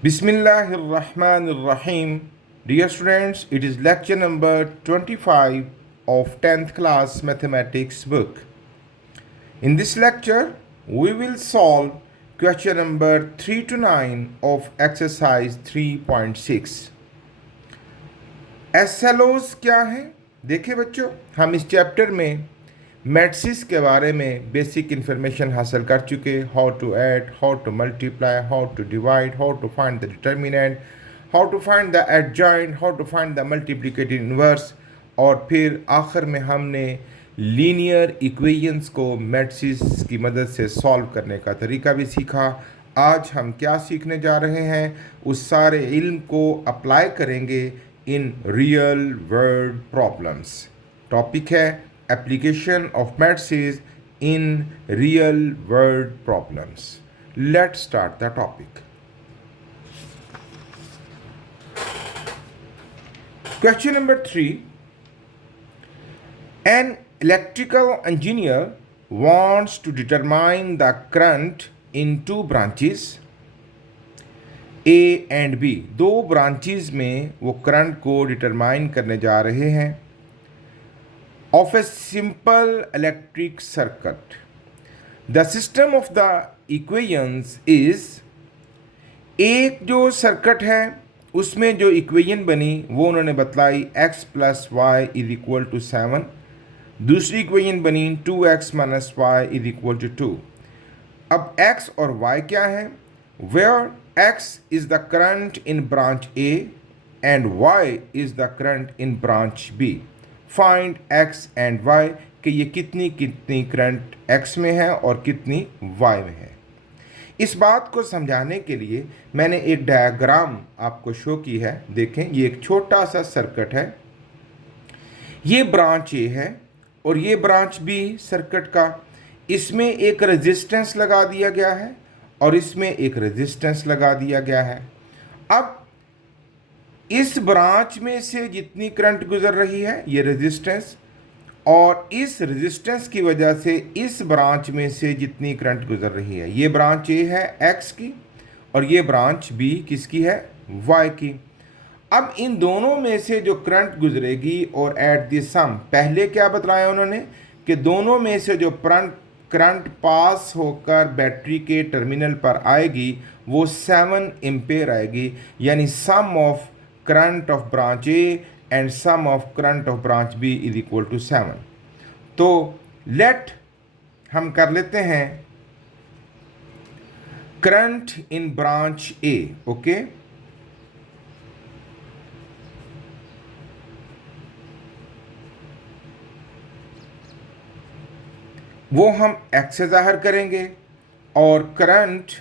Bismillahirrahmanirrahim. Dear students, it is lecture number 25 of 10th class mathematics book. In this lecture, we will solve question number 3 to 9 of exercise 3.6. SLOs क्या हैं? देखिए बच्चों, हम इस chapter में matrix के बारे में बेसिक इन्फॉर्मेशन हासिल कर चुके। How to add, how to multiply, how to divide, how to find the determinant, how to find the adjoint, how to find the multiplicative inverse, और फिर आखिर में हमने लीनियर इक्वेशंस को मैट्रिक्स की मदद से सॉल्व करने का तरीका भी सीखा। आज हम क्या सीखने जा रहे हैं, उस सारे इल्म को अप्लाई करेंगे in real world problems. Topic है application of matrices in real world problems. Let's start the topic. Question number 3. An electrical engineer wants to determine the current in two branches A and B. दो branches में वो current को determine करने जा रहे हैं of a simple electric circuit. The system of the equations is, एक जो सर्किट है उसमें जो इक्वेशन बनी वो उन्होंने बतलाई x plus y is equal to 7। दूसरी इक्वेशन बनी 2x minus y is equal to 2। अब x और y क्या है? Where x is the current in branch A and y is the current in branch B। Find x and y कि ये कितनी current x में है और कितनी y में है। इस बात को समझाने के लिए मैंने एक डायग्राम आपको शो की है। देखें, ये एक छोटा सा सर्किट है, ये ब्रांच A है और ये ब्रांच B सर्किट का। इसमें एक रेजिस्टेंस लगा दिया गया है और इसमें एक रेजिस्टेंस लगा दिया गया है। अब इस ब्रांच में से जितनी करंट गुजर रही है ये रेजिस्टेंस, और इस रेजिस्टेंस की वजह से इस ब्रांच में से जितनी करंट गुजर रही है, ये ब्रांच ए है एक्स की और ये ब्रांच बी किसकी है? वाई की। अब इन दोनों में से जो करंट गुजरेगी और एट द सम, पहले क्या बतलाया उन्होंने कि दोनों में से जो करंट पास होकर बैटरी के टर्मिनल पर आएगी वो 7 एम्पेयर आएगी, यानी सम of current of branch A and sum of current of branch B is equal to 7। तो let हम कर लेते हैं current in branch A, okay. वो हम X से जाहिर करेंगे और करंट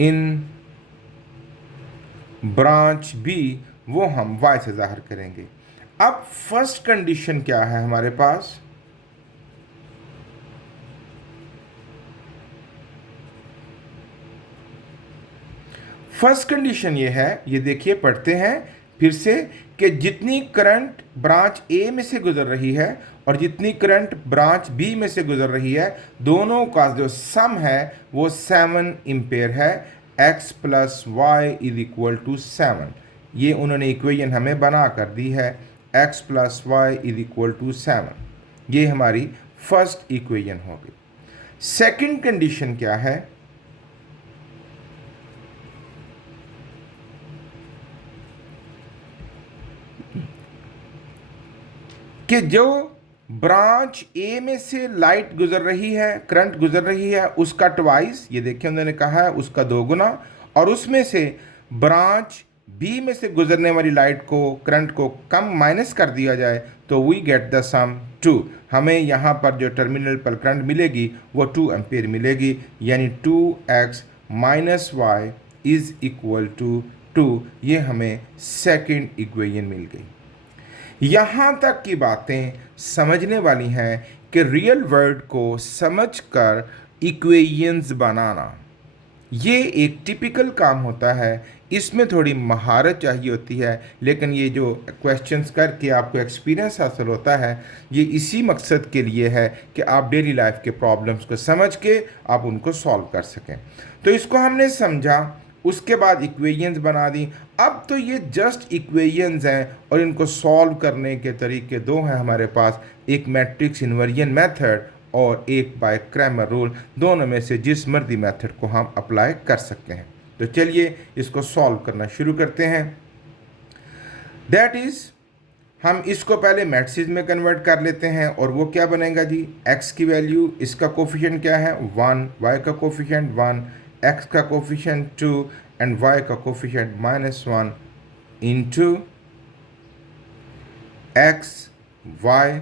इन ब्रांच बी वो हम y से जाहिर करेंगे। अब फर्स्ट कंडीशन क्या है हमारे पास? फर्स्ट कंडीशन ये है, ये देखिए पढ़ते हैं फिर से, कि जितनी करंट ब्रांच ए में से गुजर रही है और जितनी करंट ब्रांच बी में से गुजर रही है, दोनों का जो सम है वो 7 एम्पेयर है। x plus y is equal to 7। ये उन्होंने इक्वेशन हमें बना कर दी है, x plus y is equal to 7। ये हमारी फर्स्ट इक्वेशन हो गई। सेकंड कंडीशन क्या है? कि जो ब्रांच ए में से लाइट गुजर रही है, करंट गुजर रही है, उसका ट्वाइस, ये देखिए उन्होंने कहा है उसका दोगुना, और उसमें से ब्रांच बी में से गुजरने वाली लाइट को, करंट को कम माइनस कर दिया जाए तो वी गेट द सम 2। हमें यहाँ पर जो टर्मिनल पर करंट मिलेगी वो 2 एम्पेयर मिलेगी, यानी 2x minus y is equal to 2। ये हमें सेकेंड इक्वेशन मिल गई। यहाँ तक की बातें समझने वाली हैं कि रियल वर्ल्ड को समझकर इक्वेशंस बनाना, ये एक टिपिकल काम होता है, इसमें थोड़ी महारत चाहिए होती है, लेकिन ये जो क्वेश्चंस करके आपको एक्सपीरियंस हासिल होता है, ये इसी मकसद के लिए है कि आप डेली लाइफ के प्रॉब्लम्स को समझ के आप उनको सॉल्व कर सकें। तो इसको हमने समझा, उसके बाद इक्वेशंस बना दी। अब तो ये जस्ट इक्वेशंस हैं और इनको सॉल्व करने के तरीके दो हैं हमारे पास, एक मैट्रिक्स इन्वर्जन मेथड और एक बाय क्रैमर रूल। दोनों में से जिस मर्जी मेथड को हम अप्लाई कर सकते हैं। तो चलिए इसको सॉल्व करना शुरू करते हैं। दैट इज़, हम इसको पहले मैट्रिक्स में कन्वर्ट कर लेते हैं और वो क्या बनेगा जी, x की वैल्यू, इसका कोफिशिएंट क्या है 1, y का कोफिशिएंट 1, x का कोफिशिएंट 2 एंड y का coefficient -1 into x y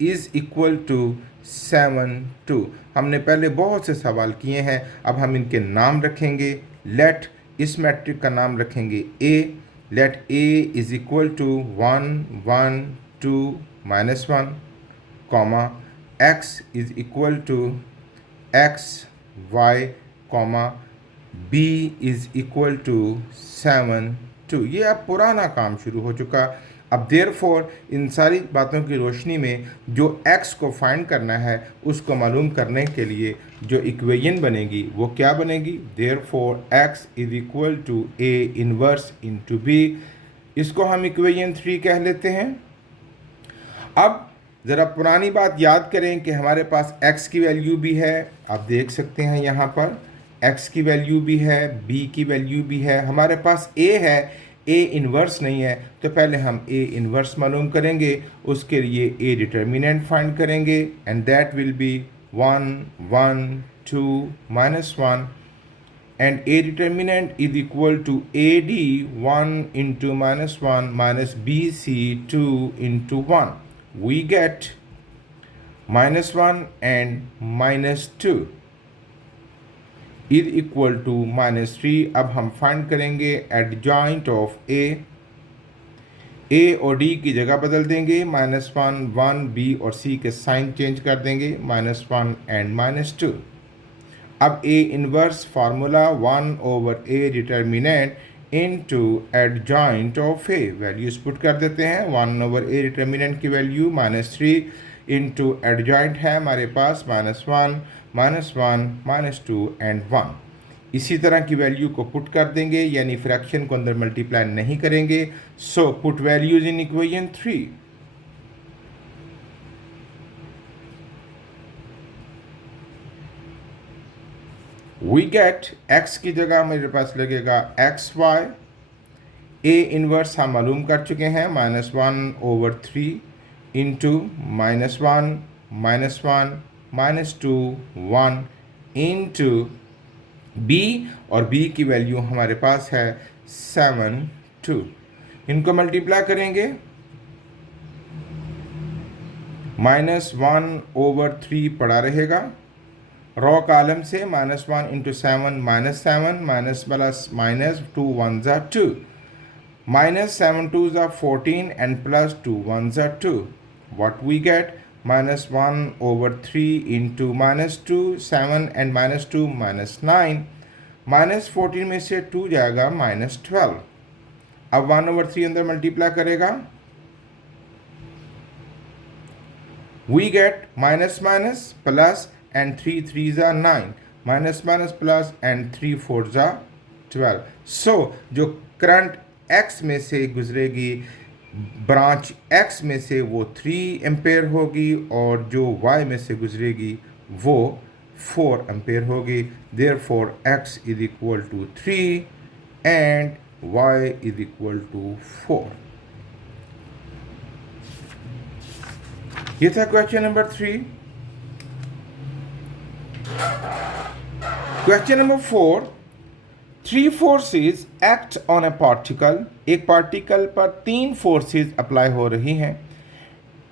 is equal to 7 2। हमने पहले बहुत से सवाल किए हैं, अब हम इनके नाम रखेंगे। लेट, इस मैट्रिक का नाम रखेंगे a। Let a is equal to 1 1 2 -1, comma x is equal to x y, comma b is equal to 7 2। ये अब पुराना काम शुरू हो चुका। अब देयरफॉर इन सारी बातों की रोशनी में जो x को फाइंड करना है उसको मालूम करने के लिए जो इक्वेशन बनेगी वो क्या बनेगी, therefore x is equal to a inverse into b। इसको हम इक्वेशन 3 कह लेते हैं। अब ज़रा पुरानी बात याद करें कि हमारे पास x की वैल्यू भी है, आप देख सकते हैं यहाँ पर x की वैल्यू भी है, b की वैल्यू भी है, हमारे पास a है, a इन्वर्स नहीं है। तो पहले हम a इन्वर्स मालूम करेंगे, उसके लिए a डिटर्मिनेंट फाइंड करेंगे and that will be 1 1 2 -1 and a determinant is equal to AD 1 into -1 minus BC 2 into 1. We get -1 and -2 is equal to -3। अब हम फाइंड करेंगे एडजॉइंट ऑफ A और D की जगह बदल देंगे, -1 1 B और C के साइन चेंज कर देंगे, -1 and -2। अब A inverse formula 1/A determinant into adjoint of A, values put कर देते हैं। 1/A डिटर्मिनेंट की वैल्यू -3 इंटू एडजॉइंट है हमारे पास -1 -2 एंड 1। इसी तरह की वैल्यू को पुट कर देंगे, यानी फ्रैक्शन को अंदर मल्टीप्लाई नहीं करेंगे। So put values in equation 3। We get x की जगह मेरे पास लगेगा xy। a इनवर्स हम मालूम कर चुके हैं, -1/3 इंटू -1 -2 1 इंटू b, और b की वैल्यू हमारे पास है 7 2। इनको मल्टीप्लाई करेंगे, -1/3 पड़ा रहेगा, रॉ कॉलम से -1 into 7 -7 -2 1s are 2, -7 2s are 14 and +2 1s are 2। What we get, -1/3 into -2 7 and -2 -9, -14 में से 2 जाएगा -12। अब 1/3 अंदर मल्टीप्लाई करेगा, we get -+ and 3 3s are 9, -+ and 3 4s are 12। सो जो करंट x में से गुजरेगी ब्रांच x में से वो 3 एम्पेयर होगी, और जो y में से गुजरेगी वो 4 एम्पेयर होगी। Therefore x is equal to 3 and y is equal to 4। ये था question number 3। Question number 4, 3 forces act on a particle. एक पार्टिकल पर 3 फोर्सेस अप्लाई हो रही हैं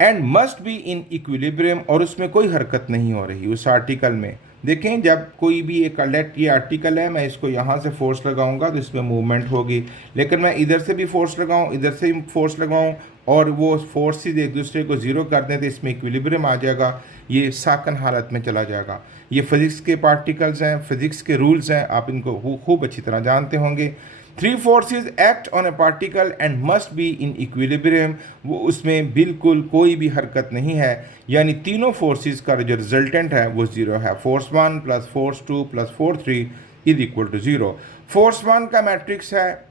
and must be in equilibrium, और उसमें कोई हरकत नहीं हो रही उस आर्टिकल में। देखें, जब कोई भी एक ये आर्टिकल है, मैं इसको यहाँ से फोर्स लगाऊंगा तो इसमें मूवमेंट होगी, लेकिन मैं इधर से भी फोर्स लगाऊं, इधर से भी फोर्स लगाऊं, और वो फोर्सेस एक दूसरे को ज़ीरो कर दें तो इसमें इक्विलिब्रियम आ जाएगा। ये साकन हालत में चला जाएगा। ये फिज़िक्स के पार्टिकल्स हैं, फिज़िक्स के रूल्स हैं, आप इनको खूब अच्छी तरह जानते होंगे। 3 forces act on a particle and must be in equilibrium, वो उसमें बिल्कुल कोई भी हरकत नहीं है, यानी तीनों फोर्सेस का जो रिजल्टेंट है वो ज़ीरो है। Force 1 plus force 2 plus force 3 is equal to zero. Force 1 का मैट्रिक्स है,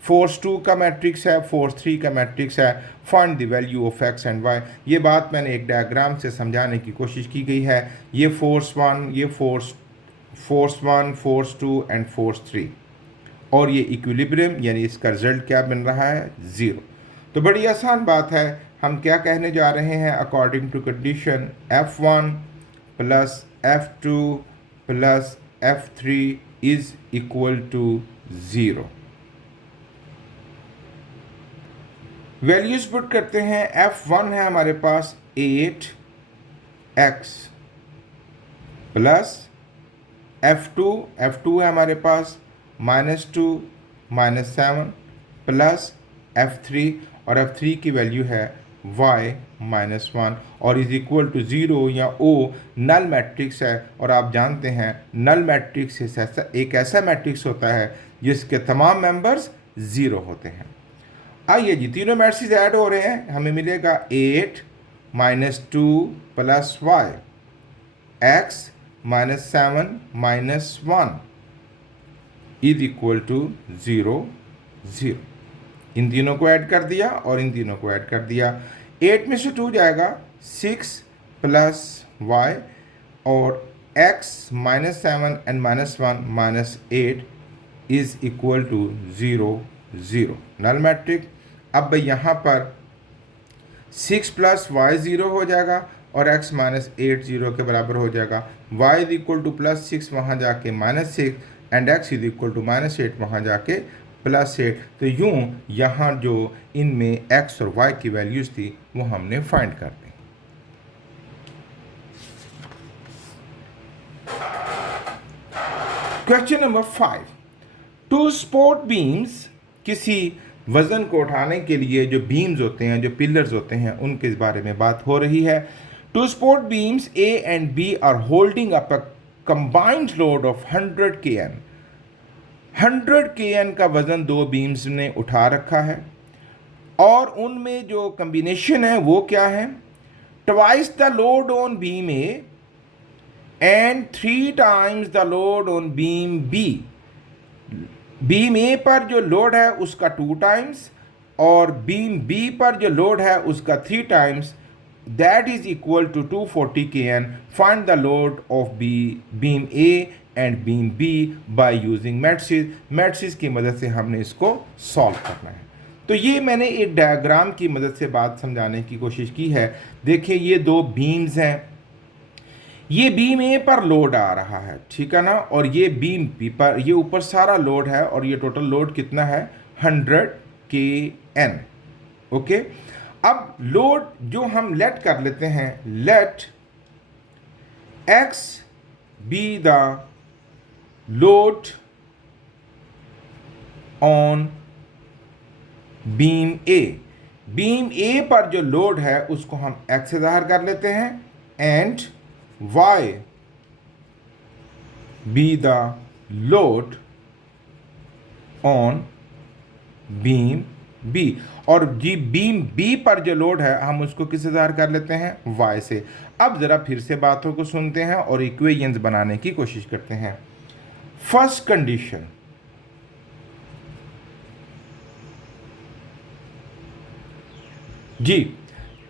फोर्स 2 का मैट्रिक्स है, फोर्स 3 का मैट्रिक्स है। Find the value of x and y. ये बात मैंने एक डायग्राम से समझाने की कोशिश की गई है। ये फोर्स 1, ये फोर्स 1, फोर्स 2 एंड फोर्स 3, और ये इक्विलिब्रियम यानी इसका रिजल्ट क्या बन रहा है, ज़ीरो। तो बड़ी आसान बात है, हम क्या कहने जा रहे हैं, according to condition F1 plus F2 plus F3 is equal to zero. Values put करते हैं। F1 है हमारे पास 8x प्लस F2 है हमारे पास -2 -7 प्लस F3, और F3 की वैल्यू है y -1 और इज इक्वल टू ज़ीरो, या O नल मैट्रिक्स है। और आप जानते हैं नल मैट्रिक्स एक ऐसा मैट्रिक्स होता है जिसके तमाम मेंबर्स ज़ीरो होते हैं। आइए जी, तीनों मैट्रिक्स ऐड हो रहे हैं, हमें मिलेगा 8 -2 plus y, x -7 -1 is equal to zero zero. इन तीनों को ऐड कर दिया और इन तीनों को ऐड कर दिया। 8 में से 2 जाएगा, 6 प्लस y, और x -7 and -1 -8 is equal to zero zero, null matrix. अब यहाँ पर 6 प्लस वाई 0 हो जाएगा और x -8 0 के बराबर हो जाएगा। y इज इक्वल टू +6 वहाँ जाके -6 and x is equal to -8 वहाँ जाके +8। तो यूँ यहाँ जो इनमें x और y की वैल्यूज़ थी वो हमने फाइंड कर दी। क्वेश्चन नंबर 5, 2 सपोर्ट बीम्स, किसी वज़न को उठाने के लिए जो बीम्स होते हैं, जो पिलर्स होते हैं, उनके बारे में बात हो रही है। 2 support beams A and B are holding up a combined load of 100 kN। 100 kN का वज़न दो बीम्स ने उठा रखा है, और उनमें जो कम्बिनेशन है वो क्या है, twice the load on beam A and 3 times the load on beam B। Beam A पर जो लोड है उसका 2 टाइम्स, और बीम बी पर जो लोड है उसका 3 times, that is equal to 240 kN। Find the load of beam A and beam B by using matrix की मदद से हमने इसको सॉल्व करना है। तो ये मैंने एक डायग्राम की मदद से बात समझाने की कोशिश की है। देखिए, ये दो बीम्स हैं, ये बीम ए पर लोड आ रहा है, ठीक है ना, और ये बीम बी पर, ये ऊपर सारा लोड है, और ये टोटल लोड कितना है, 100 kN। ओके, अब लोड जो हम लेट कर लेते हैं, let x be the load on beam A. Beam A पर जो लोड है उसको हम x से ज़ाहिर कर लेते हैं, and y be the load on beam B, और जी बीम B पर जो लोड है हम उसको किससे ज़ाहिर कर लेते हैं, y से। अब ज़रा फिर से बातों को सुनते हैं और इक्वेशंस बनाने की कोशिश करते हैं। फर्स्ट कंडीशन, जी,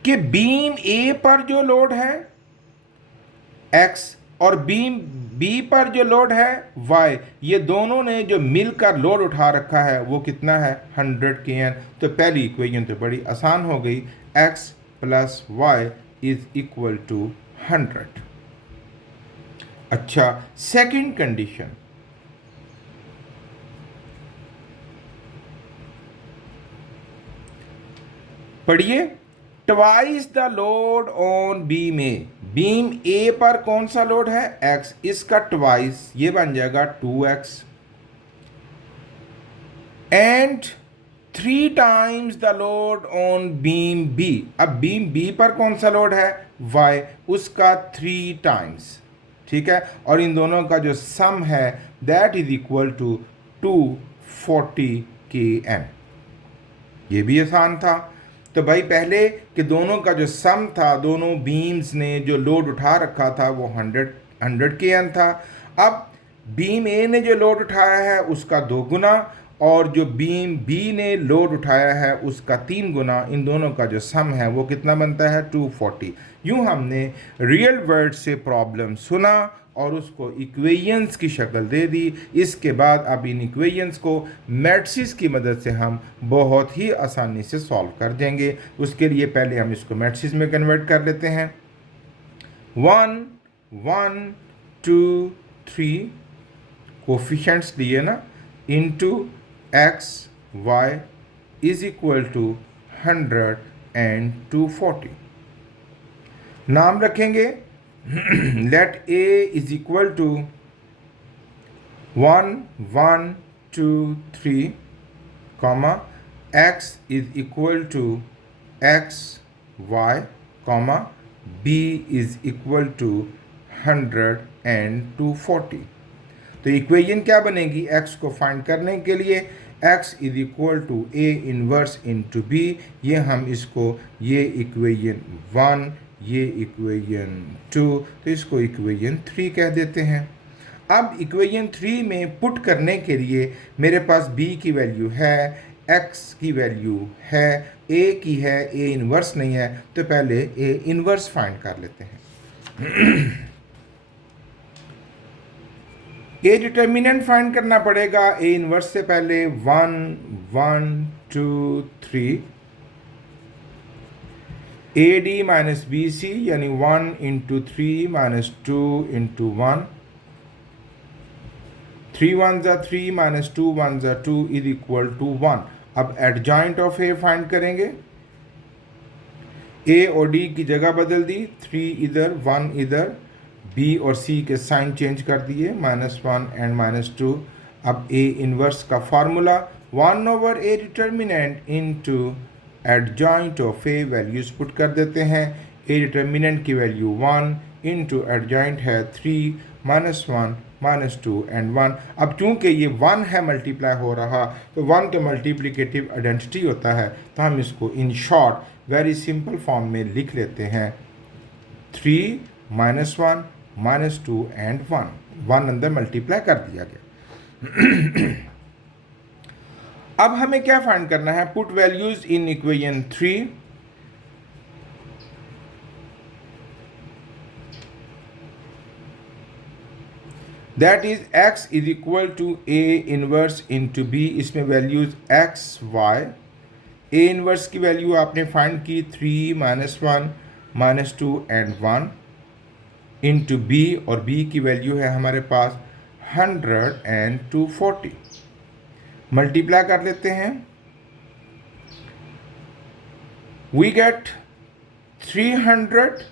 कि बीम A पर जो लोड है x और बीम B पर जो लोड है y, ये दोनों ने जो मिलकर लोड उठा रखा है वो कितना है, 100 kN। तो पहली इक्वेशन तो बड़ी आसान हो गई, x plus y is equal to 100। अच्छा, सेकंड कंडीशन, पढ़िए, twice the load on beam A. Beam A पर कौन सा लोड है, x, इसका ट्वाइस, ये बन जाएगा 2x, and 3 times the load on beam B. अब बीम बी पर कौन सा लोड है, वाई, उसका 3 टाइम्स, ठीक है। और इन दोनों का जो सम है that is equal to 240 kN। ये भी आसान था। तो भाई पहले कि दोनों का जो सम था, दोनों बीम्स ने जो लोड उठा रखा था वो 100 kN था। अब बीम ए ने जो लोड उठाया है उसका 2 गुना, और जो बीम बी ने लोड उठाया है उसका 3 गुना, इन दोनों का जो सम है वो कितना बनता है, 240। यूँ हमने रियल वर्ड से प्रॉब्लम सुना और उसको इक्वेशंस की शक्ल दे दी। इसके बाद अब इन इक्वेशंस को मैट्रिक्स की मदद से हम बहुत ही आसानी से सॉल्व कर देंगे। उसके लिए पहले हम इसको मैट्रिक्स में कन्वर्ट कर लेते हैं। 1 1 2 3 कोफिशेंट्स लिए ना, into x y is equal to 100 and 240। नाम रखेंगे let A is equal to 1 1 2 3 comma x is equal to x y comma B is equal to 100 and 240। तो इक्वेशन क्या बनेगी, x को फाइंड करने के लिए x is equal to A inverse into B. ये हम इसको, ये इक्वेशन 1, ये इक्वेशन 2, तो इसको इक्वेशन 3 कह देते हैं। अब इक्वेशन 3 में पुट करने के लिए मेरे पास b की वैल्यू है, x की वैल्यू है, a की है, a इनवर्स नहीं है, तो पहले a इनवर्स फाइंड कर लेते हैं। ए डिटर्मिनेंट फाइंड करना पड़ेगा ए इनवर्स से पहले। 1 1 2 3 A D minus B C, यानी 1 इंटू 3 माइनस 2 इंटू 1, 3 1 ज़ा 3 माइनस 2 1 ज़ा 2 इज इक्वल टू 1। अब एडजॉइंट ऑफ ए फाइंड करेंगे। ए और डी की जगह बदल दी, 3 इधर 1 इधर, बी और सी के साइन चेंज कर दिए, -1 एंड -2। अब ए इनवर्स का formula 1 over A determinant into adjoint of A, values put कर देते हैं। ए डिटर्मिनेंट की वैल्यू 1 इंटू एडजॉइंट है 3 -1 -2 एंड 1। अब चूंकि ये 1 है मल्टीप्लाई हो रहा, तो 1 तो मल्टीप्लिकेटिव आइडेंटिटी होता है, तो हम इसको in short very simple form में लिख लेते हैं। 3 -1 -2 एंड 1 अंदर मल्टीप्लाई कर दिया गया। अब हमें क्या फाइंड करना है, put values in equation 3। That is x is equal to a inverse into b। इसमें values x y, a inverse की वैल्यू आपने फाइंड की 3 -1 -2 एंड 1 इंटू बी, और बी की वैल्यू है हमारे पास 100 एंड 240। मल्टीप्लाई कर लेते हैं, we get 300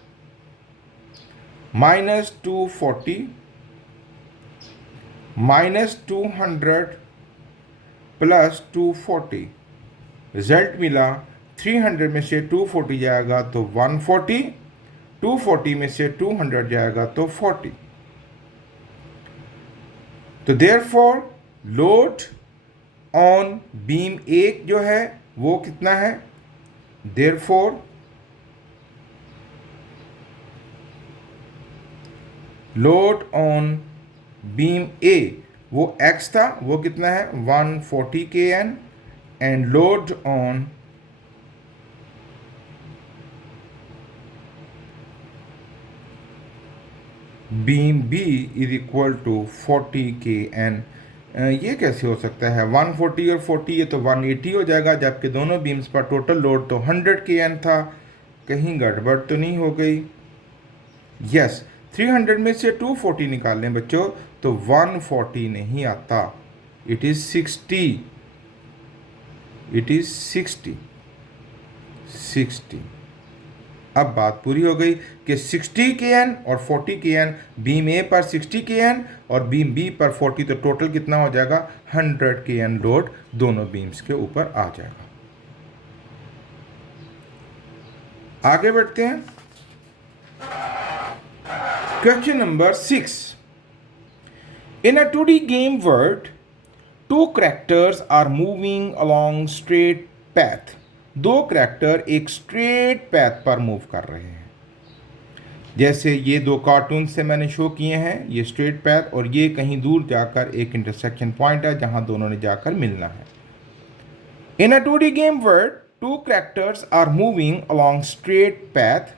minus 240 minus 200 plus 240। Result मिला 300 में से 240 जाएगा तो 140, 240 में से 200 जाएगा तो 40। तो देयरफॉर लोड ऑन बीम एक जो है वो कितना है, therefore load on beam A वो x था, वो कितना है 140 kN, and load on beam B is equal to 40 kN। ये कैसे हो सकता है, 140 और 40, ये तो 180 हो जाएगा, जबकि दोनों बीम्स पर टोटल लोड तो 100 kN था। कहीं गड़बड़ तो नहीं हो गई। यस, 300 में से 240 निकाल लें बच्चों तो 140 नहीं आता, इट इज़ 60, इट इज़ 60। अब बात पूरी हो गई कि 60 kN और 40 kN, बीम ए पर 60 kN और बीम बी पर 40, तो टोटल कितना हो जाएगा 100 kN लोड दोनों बीम्स के ऊपर आ जाएगा। आगे बढ़ते हैं। Question number 6। In a 2D game world, two characters are moving along straight path. दो कैरेक्टर एक स्ट्रेट पैथ पर मूव कर रहे हैं। जैसे ये दो कार्टून से मैंने शो किए हैं, ये स्ट्रेट पैथ, और ये कहीं दूर जाकर एक इंटरसेक्शन पॉइंट है जहां दोनों ने जाकर मिलना है। In a 2D game world, two characters are moving along straight path.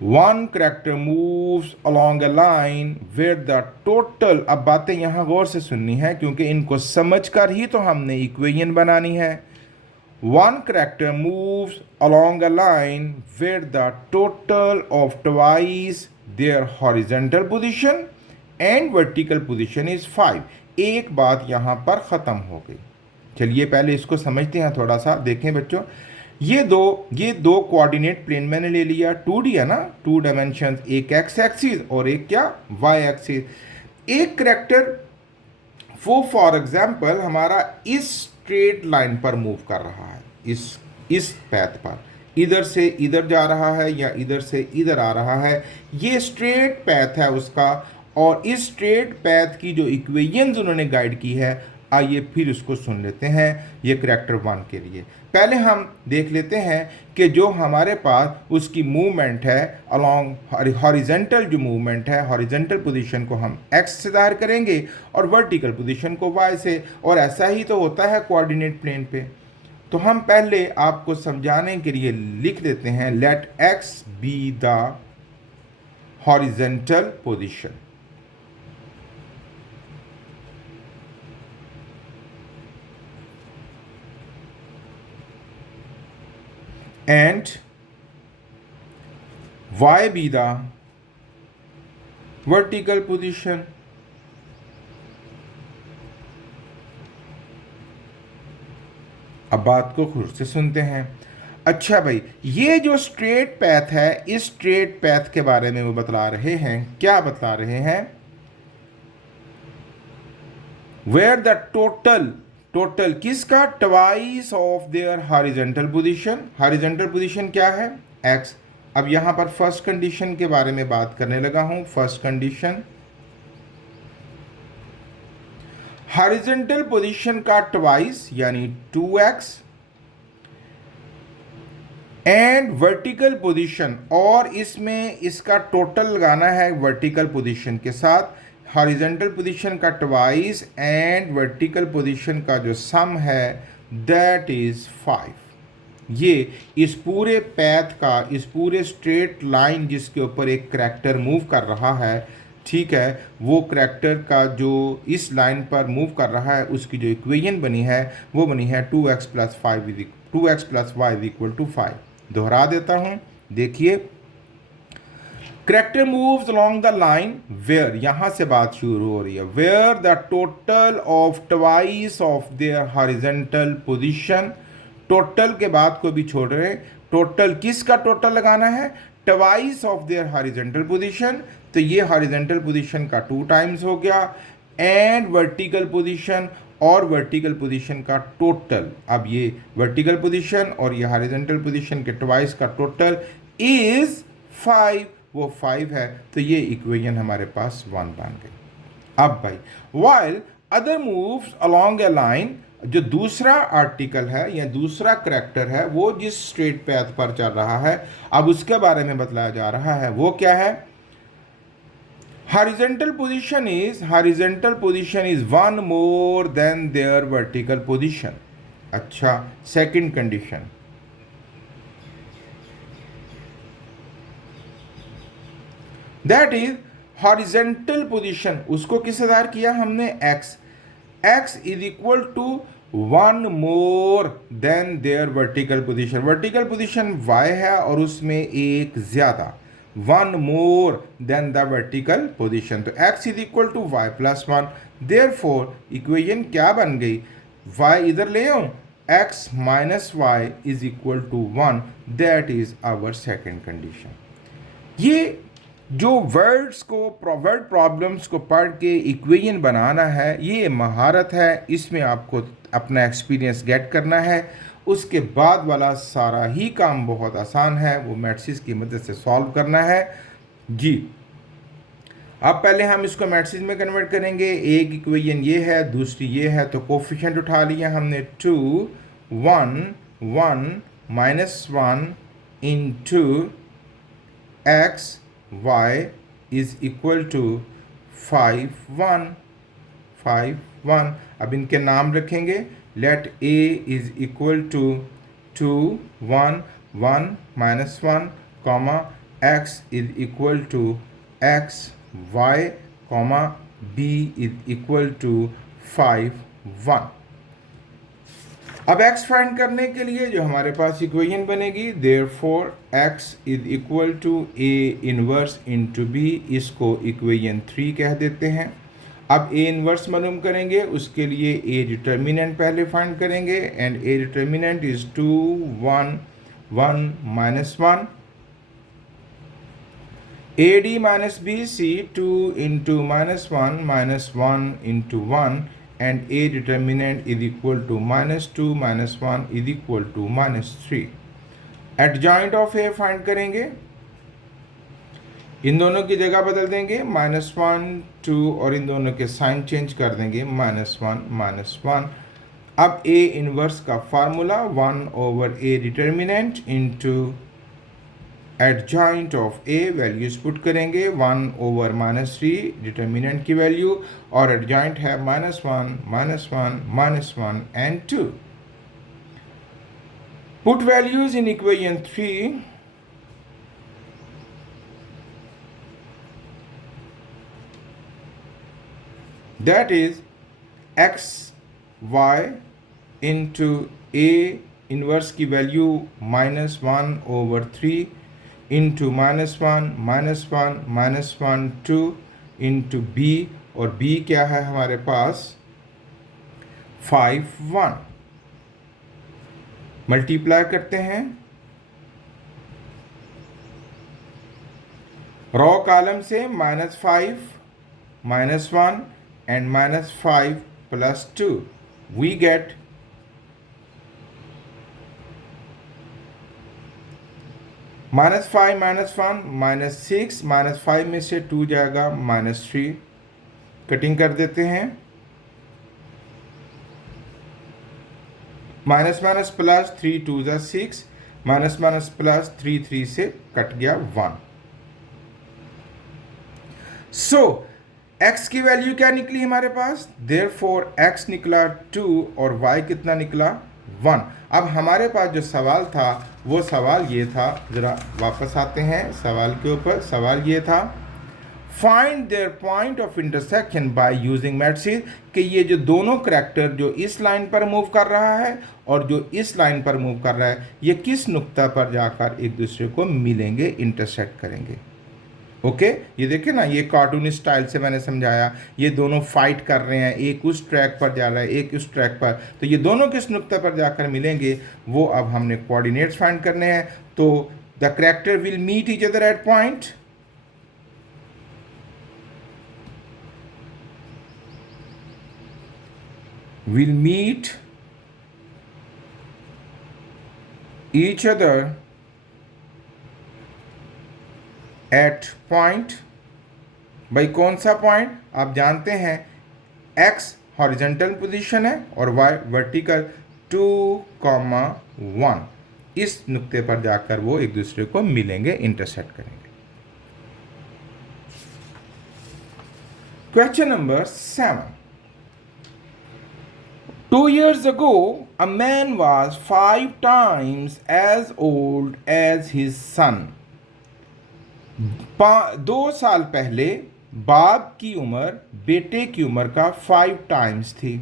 One character moves along a line where the total. अब बातें यहाँ गौर से सुननी है क्योंकि इनको समझकर ही तो हमने इक्वेशन बनानी है। One character moves along a line where the total of twice their horizontal position and vertical position is 5। एक बात यहाँ पर ख़त्म हो गई। चलिए पहले इसको समझते हैं थोड़ा सा। देखें बच्चों, ये दो कोऑर्डिनेट प्लेन मैंने ले लिया, 2D है ना, 2 डायमेंशन, एक एक्स एक्सिस और एक क्या वाई एक्सिस। एक करेक्टर वो फॉर एग्जाम्पल हमारा इस स्ट्रेट लाइन पर मूव कर रहा है, इस पैथ पर, इधर से इधर जा रहा है या इधर से इधर आ रहा है। ये स्ट्रेट पैथ है उसका, और इस स्ट्रेट पैथ की जो इक्वेशंस उन्होंने गाइड की है, आइए फिर उसको सुन लेते हैं। ये कैरेक्टर 1 के लिए पहले हम देख लेते हैं कि जो हमारे पास उसकी मूवमेंट है अलोंग हॉरिजेंटल, जो मूवमेंट है हॉरिजेंटल पोजीशन को हम एक्स से ज़ाहिर करेंगे और वर्टिकल पोजीशन को वाई से, और ऐसा ही तो होता है कोऑर्डिनेट प्लेन पे। तो हम पहले आपको समझाने के लिए लिख देते हैं, let x be the horizontal position and y be the vertical position। अब बात को खुद से सुनते हैं। अच्छा भाई, ये जो स्ट्रेट पैथ है, इस स्ट्रेट पैथ के बारे में वो बतला रहे हैं। क्या बतला रहे हैं? वेयर द टोटल किसका? Twice of their horizontal position. Horizontal position क्या है? एक्स। अब यहां पर फर्स्ट कंडीशन के बारे में बात करने लगा हूं। फर्स्ट कंडीशन, हॉरिजॉन्टल पोजीशन का ट्वाइस यानी 2x, एंड वर्टिकल पोजीशन, और इसमें इसका टोटल लगाना है वर्टिकल पोजीशन के साथ। हॉरिजॉन्टल पोजीशन का ट्वाइस एंड वर्टिकल पोजीशन का जो सम है दैट इज 5। ये इस पूरे पैथ का, इस पूरे स्ट्रेट लाइन जिसके ऊपर एक करैक्टर मूव कर रहा है, ठीक है, वो करैक्टर का जो इस लाइन पर मूव कर रहा है उसकी जो इक्वेशन बनी है वो बनी है 2x plus y is equal to 5। दोहरा देता हूँ, देखिए, character moves along the line where, यहां से बात शुरू हो रही है, where the total of twice of their horizontal position. Total के बाद को भी छोड़ रहे हैं, टोटल किसका टोटल लगाना है? Twice of their horizontal position, तो ये हॉरिजॉन्टल पोजीशन का 2 टाइम्स हो गया, एंड वर्टिकल पोजीशन, और वर्टिकल पोजीशन का टोटल। अब ये वर्टिकल पोजीशन और ये हॉरिजॉन्टल पोजीशन के ट्वाइस का टोटल इज 5, वो 5 है, तो ये इक्वेशन हमारे पास 1 बन गई। अब भाई, व्हाइल अदर मूव्स अलोंग ए लाइन, जो दूसरा आर्टिकल है या दूसरा करैक्टर है वो जिस स्ट्रेट पैथ पर चल रहा है, अब उसके बारे में बतलाया जा रहा है। वो क्या है? horizontal position is one more than their vertical position। अच्छा, second condition, that is horizontal position, उसको किस आधार किया हमने? x is equal to 1 more than their vertical position. Vertical position y है और उसमें एक ज्यादा, 1 more than the vertical position, तो x is equal to y+ 1। Therefore equation क्या बन गई? y इधर ले आऊं x minus y is equal to 1, that is our second condition. ये जो वर्ड प्रॉब्लम्स को पढ़ के इक्वेशन बनाना है, ये महारत है, इसमें आपको अपना एक्सपीरियंस गेट करना है। उसके बाद वाला सारा ही काम बहुत आसान है, वो मैट्रिक्स की मदद से सॉल्व करना है जी। अब पहले हम इसको मैट्रिक्स में कन्वर्ट करेंगे। एक इक्वेशन ये है, दूसरी ये है, तो कोफिशिएंट उठा लिया हमने 2 1 1 -1 into x y is equal to 5 1 5 1। अब इनके नाम रखेंगे। Let A is equal to 2 1 1 -1 comma x is equal to x y comma B is equal to 5 1। अब x फाइंड करने के लिए जो हमारे पास इक्वेशन बनेगी, therefore x is equal to a inverse into B, इसको इक्वेशन 3 कह देते हैं। अब a इनवर्स मालूम करेंगे, उसके लिए a डिटर्मिनेंट पहले फाइंड करेंगे, and a determinant is 2 1 1 -1 AD minus BC 2 into -1 -1 into 1, and A determinant is equal to -2 -1 is equal to -3। Adjoint of A find करेंगे, इन दोनों की जगह बदल देंगे, -1 2, और इन दोनों के साइन चेंज कर देंगे, -1 -1। अब A इनवर्स का formula 1/A determinant into adjoint of A, values put करेंगे, 1/-3 डिटर्मिनेंट की वैल्यू, और एडजॉइंट है -1 -1 and 2। Put values in equation 3, that is x y into A inverse की वैल्यू -1/3 इंटू -1 2 इंटू बी, और बी क्या है हमारे पास 5 1। मल्टीप्लाई करते हैं, रॉ कॉलम से -5 -1 एंड -5 + 2, वी गेट -5 -1 -6, -5 में से 2 जाएगा, -3। कटिंग कर देते हैं, -+ 3 2 = 6, -+ 3 3 से कट गया 1। सो x की वैल्यू क्या निकली हमारे पास, देयरफॉर x निकला 2 और y कितना निकला 1। अब हमारे पास जो सवाल था वो सवाल ये था, ज़रा वापस आते हैं सवाल के ऊपर। सवाल ये था, find their point of intersection bye using matrix, कि ये जो दोनों करैक्टर जो इस लाइन पर मूव कर रहा है और जो इस लाइन पर मूव कर रहा है, ये किस नुक्ता पर जाकर एक दूसरे को मिलेंगे, इंटरसेक्ट करेंगे। ओके ये देखिए ना, ये कार्टून स्टाइल से मैंने समझाया, ये दोनों फाइट कर रहे हैं, एक उस ट्रैक पर जा रहा है, एक उस ट्रैक पर, तो ये दोनों किस नुक्ते पर जाकर मिलेंगे, वो अब हमने कोऑर्डिनेट्स फाइंड करने हैं। तो the character will meet each other at point, will meet each other at point। भाई कौन सा पॉइंट, आप जानते हैं x हॉरिजॉन्टल पोजीशन है और y वर्टिकल 2,1, इस नुक्ते पर जाकर वो एक दूसरे को मिलेंगे, इंटरसेक्ट करेंगे। Question number 7। 2 years ago, a man was 5 times as old as his son। 2 साल पहले बाप की उम्र बेटे की उम्र का 5 टाइम्स थी।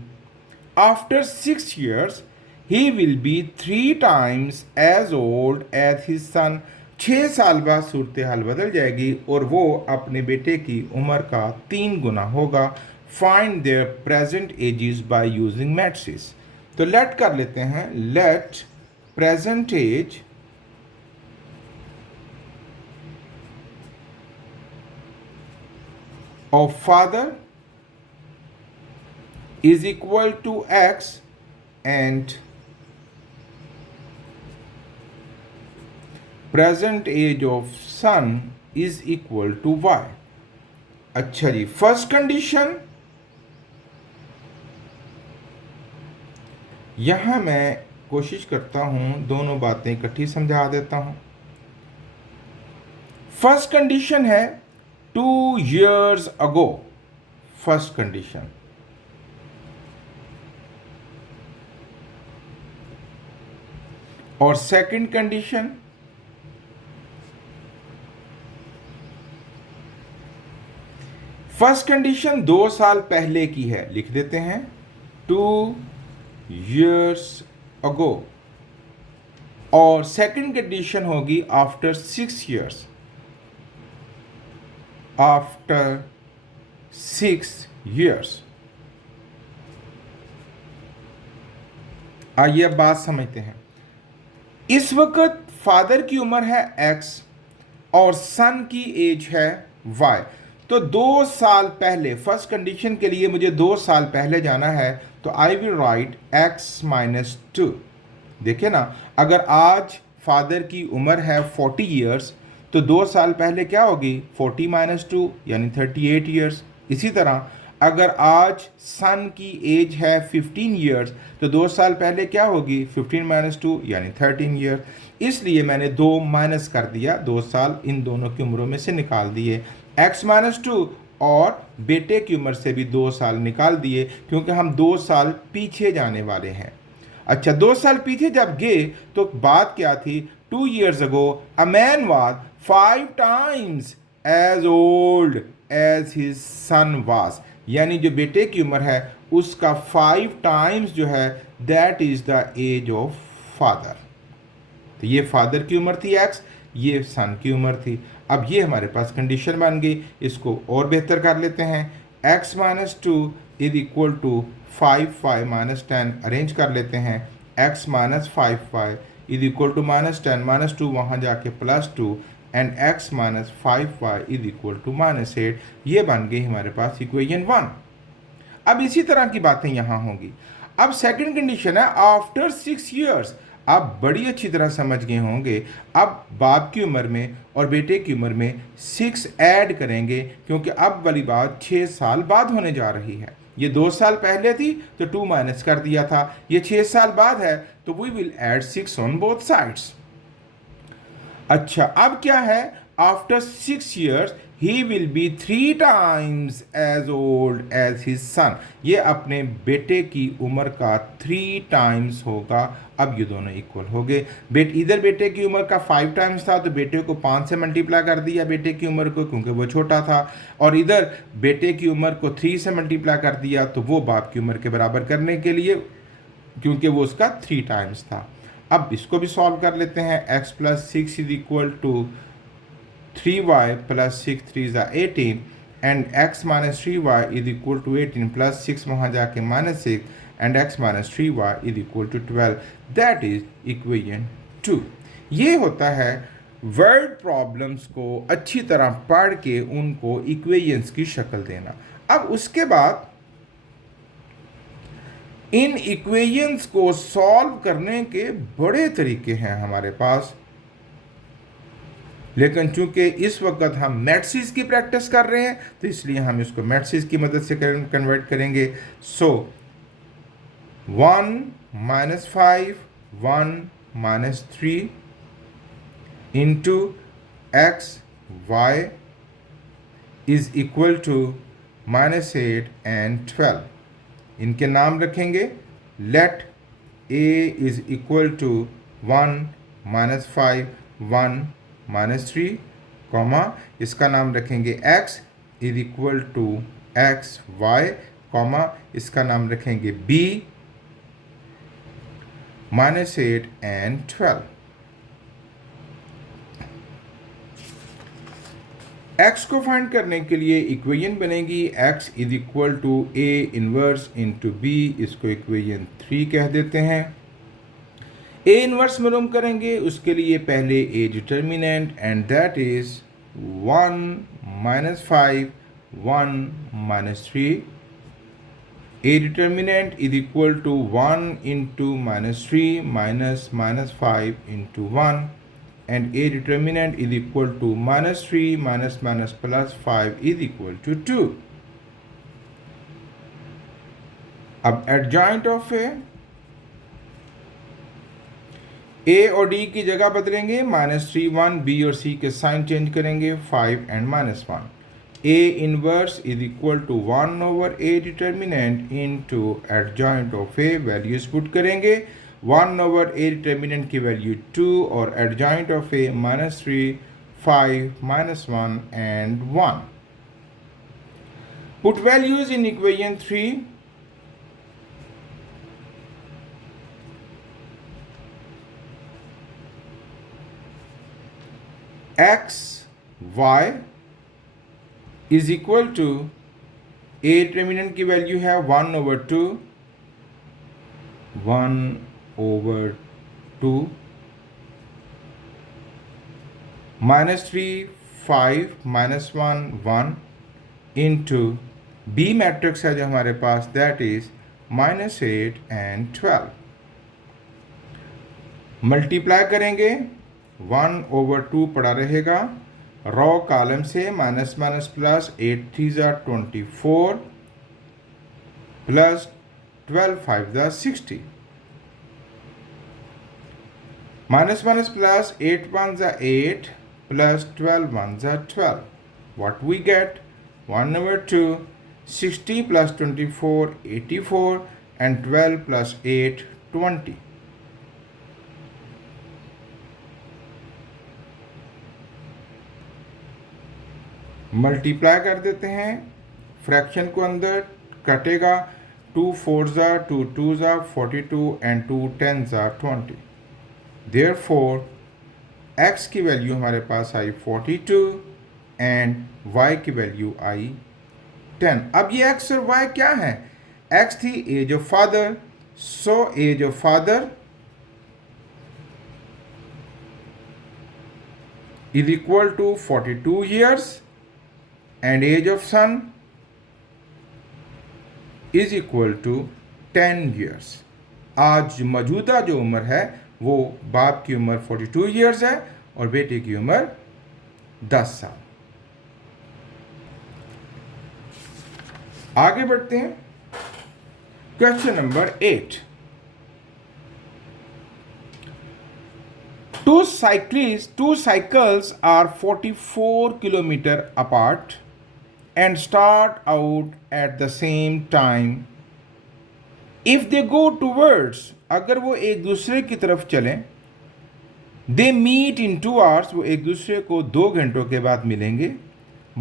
After 6 years, he will be 3 times as old as his son। 6 साल बाद सूरत हाल बदल जाएगी और वो अपने बेटे की उम्र का 3 गुना होगा। Find their present ages by using matrices। तो लेट कर लेते हैं, let present age of father is equal to x and present age of son is equal to y। अच्छा जी, फर्स्ट कंडीशन, यहां मैं कोशिश करता हूं दोनों बातें इकट्ठी समझा देता हूं। फर्स्ट कंडीशन है 2 years ago, फर्स्ट कंडीशन। और सेकंड कंडीशन, फर्स्ट कंडीशन 2 साल पहले की है, लिख देते हैं 2 years ago। और सेकंड कंडीशन होगी आफ्टर 6 years, आफ्टर 6 years। आइए अब बात समझते हैं। इस वक्त फादर की उम्र है x और सन की एज है y। तो 2 साल पहले, फर्स्ट कंडीशन के लिए मुझे 2 साल पहले जाना है, तो आई विल राइट x - 2। देखिए ना, अगर आज फादर की उम्र है 40 ईयर्स, तो 2 साल पहले क्या होगी 40 - 2 यानी 38 ईयर्स। इसी तरह अगर आज सन की एज है 15 ईयर्स, तो 2 साल पहले क्या होगी 15 - 2 यानी 13 ईयर्स। इसलिए मैंने 2 माइनस कर दिया, 2 साल इन दोनों की उम्रों में से निकाल दिए, x - 2 और बेटे की उम्र से भी 2 साल निकाल दिए, क्योंकि हम 2 साल पीछे जाने वाले हैं। अच्छा, 2 साल पीछे जब गए तो बात क्या थी, 2 years ago a man was 5 times as old as his son was। यानी जो बेटे की उम्र है उसका 5 टाइम्स जो है that is the age of father. तो ये फादर की उम्र थी x, ये सन की उम्र थी। अब ये हमारे पास कंडीशन बन गई। इसको और बेहतर कर लेते हैं, x - 2 is equal to 5 5 - 10 arrange कर लेते हैं, x - 5 5 इज इक्वल टू -10 - 2 वहाँ जाके +2 and x - 5 5 is equal to -8। ये बन गई हमारे पास इक्वेशन 1। अब इसी तरह की बातें यहाँ होंगी। अब सेकंड कंडीशन है आफ्टर 6 years। आप बड़ी अच्छी तरह समझ गए होंगे, अब बाप की उम्र में और बेटे की उम्र में 6 ऐड करेंगे, क्योंकि अब वाली बात 6 साल बाद होने जा रही है। ये 2 साल पहले थी तो 2 माइनस कर दिया था, ये 6 साल बाद है तो we will add 6 on both sides. अच्छा, अब क्या है, after 6 years he will be 3 times as old as his son। ये अपने बेटे की उम्र का 3 टाइम्स होगा। अब ये दोनों इक्वल हो गए। इधर बेटे की उम्र का 5 टाइम्स था तो बेटे को 5 से मल्टीप्लाई कर दिया बेटे की उम्र को, क्योंकि वो छोटा था, और इधर बेटे की उम्र को 3 से मल्टीप्लाई कर दिया तो वो बाप की उम्र के बराबर करने के लिए, क्योंकि वो उसका 3 टाइम्स था। अब इसको भी सॉल्व कर लेते हैं, x + 6 is equal to 3y + 6 3 = 18 and x - 3y is equal to 18 + 6 वहाँ जाके -6 and x - 3y is equal to 12। That is equation 2। ये होता है वर्ड प्रॉब्लम्स को अच्छी तरह पढ़ के उनको इक्वेशंस की शक्ल देना। अब उसके बाद इन इक्वेशंस को सॉल्व करने के बड़े तरीके हैं हमारे पास, लेकिन चूंकि इस वक्त हम मैट्रिसेस की प्रैक्टिस कर रहे हैं तो इसलिए हम इसको मैट्रिसेस की मदद से कन्वर्ट करेंगे। So 1 - 5 1 - 3 into x y is equal to -8 and 12। इनके नाम रखेंगे, let a is equal to 1 - 5 1 - 3, comma इसका नाम रखेंगे x is equal to x y, comma इसका नाम रखेंगे b -8 एंड 12। x को फाइंड करने के लिए इक्वेशन बनेगी x is equal to a inverse into b, इसको इक्वेशन 3 कह देते हैं। a इनवर्स मालूम करेंगे, उसके लिए पहले a determinant and that is 1 minus 5 1 minus 3। a determinant is equal to 1 into minus 3 minus 5 into 1, and a determinant is equal to minus 3 minus plus 5 is equal to 2. अब adjoint of a और d की जगह बदलेंगे, -3 1, b और c के sign change करेंगे, 5 and -1. a inverse is equal to 1 over a determinant into adjoint of a, values put करेंगे, 1 over a determinant की वैल्यू 2 और adjoint of a -3 5 -1 and 1. Put values in equation 3. x y is equal to a determinant की value है 1 over 2 -3 5 -1 1 into b matrix है जो हमारे पास, that is -8 and 12। Multiply करेंगे, 1 over 2 पड़ा रहेगा, रॉ कॉलम से minus plus 8 3 24 plus 12 5 60, minus plus 8 1 8 plus 12 1 12। What we get? 1 over 2 60 plus 24 84 and 12 plus 8 20। Multiply कर देते हैं, फ्रैक्शन को अंदर कटेगा, 2 4 2 2 42 एंड 2 10 20। देयरफॉर x की वैल्यू हमारे पास आई 42 एंड y की वैल्यू आई 10। अब ये x और y क्या है? x थी age of father, so age of father is equal to 42 years and age of son is equal to 10 years। आज मौजूदा जो उम्र है वो बाप की उम्र 42 years है और बेटे की उम्र 10 साल। आगे बढ़ते हैं, question number 8। Two cycles are 44 kilometers apart and start out at the same time. If they go towards, अगर वो एक दूसरे की तरफ चलें, they meet in 2 hours, वो एक दूसरे को 2 घंटों के बाद मिलेंगे।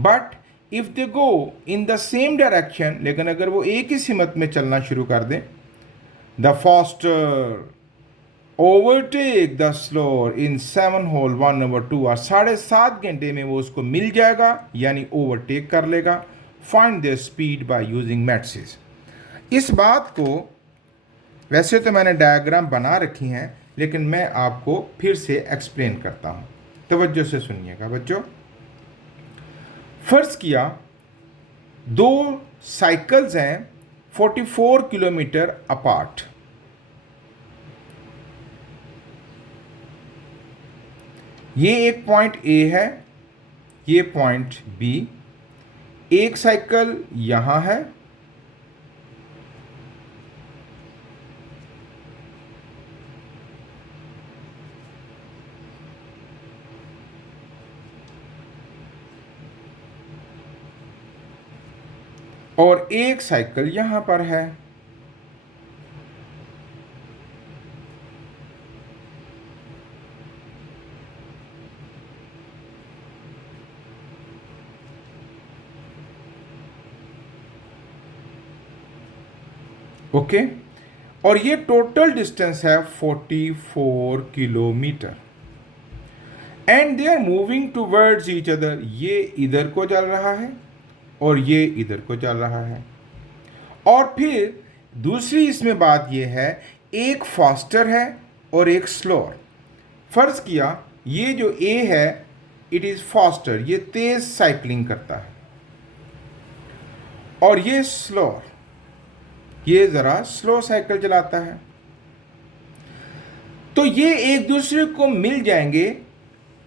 But if they go in the same direction, लेकिन अगर वो एक ही सिमत में चलना शुरू कर दें, the faster overtake the slower in 7 whole 1 over 2 और 7.5 घंटे में वो उसको मिल जाएगा, यानी ओवरटेक कर लेगा। Find the speed by using matrices. इस बात को वैसे तो मैंने डायग्राम बना रखी हैं, लेकिन मैं आपको फिर से एक्सप्लेन करता हूँ, तवज्जो से सुनिएगा बच्चों। फर्ज किया 2 साइकिल्स हैं 44 किलोमीटर अपार्ट। ये एक पॉइंट ए है, ये पॉइंट बी। एक साइकिल यहाँ है, और एक साइकिल यहाँ पर है। ओके, और ये टोटल डिस्टेंस है 44 kilometre. And they are moving towards each other, ये इधर को चल रहा है और ये इधर को चल रहा है। और फिर दूसरी इसमें बात ये है, एक फास्टर है और एक स्लोअर। फर्ज किया ये जो ए है इट इज़ फास्टर, ये तेज साइकिलिंग करता है, और ये स्लोअर, ये ज़रा स्लो साइकिल चलाता है। तो ये एक दूसरे को मिल जाएंगे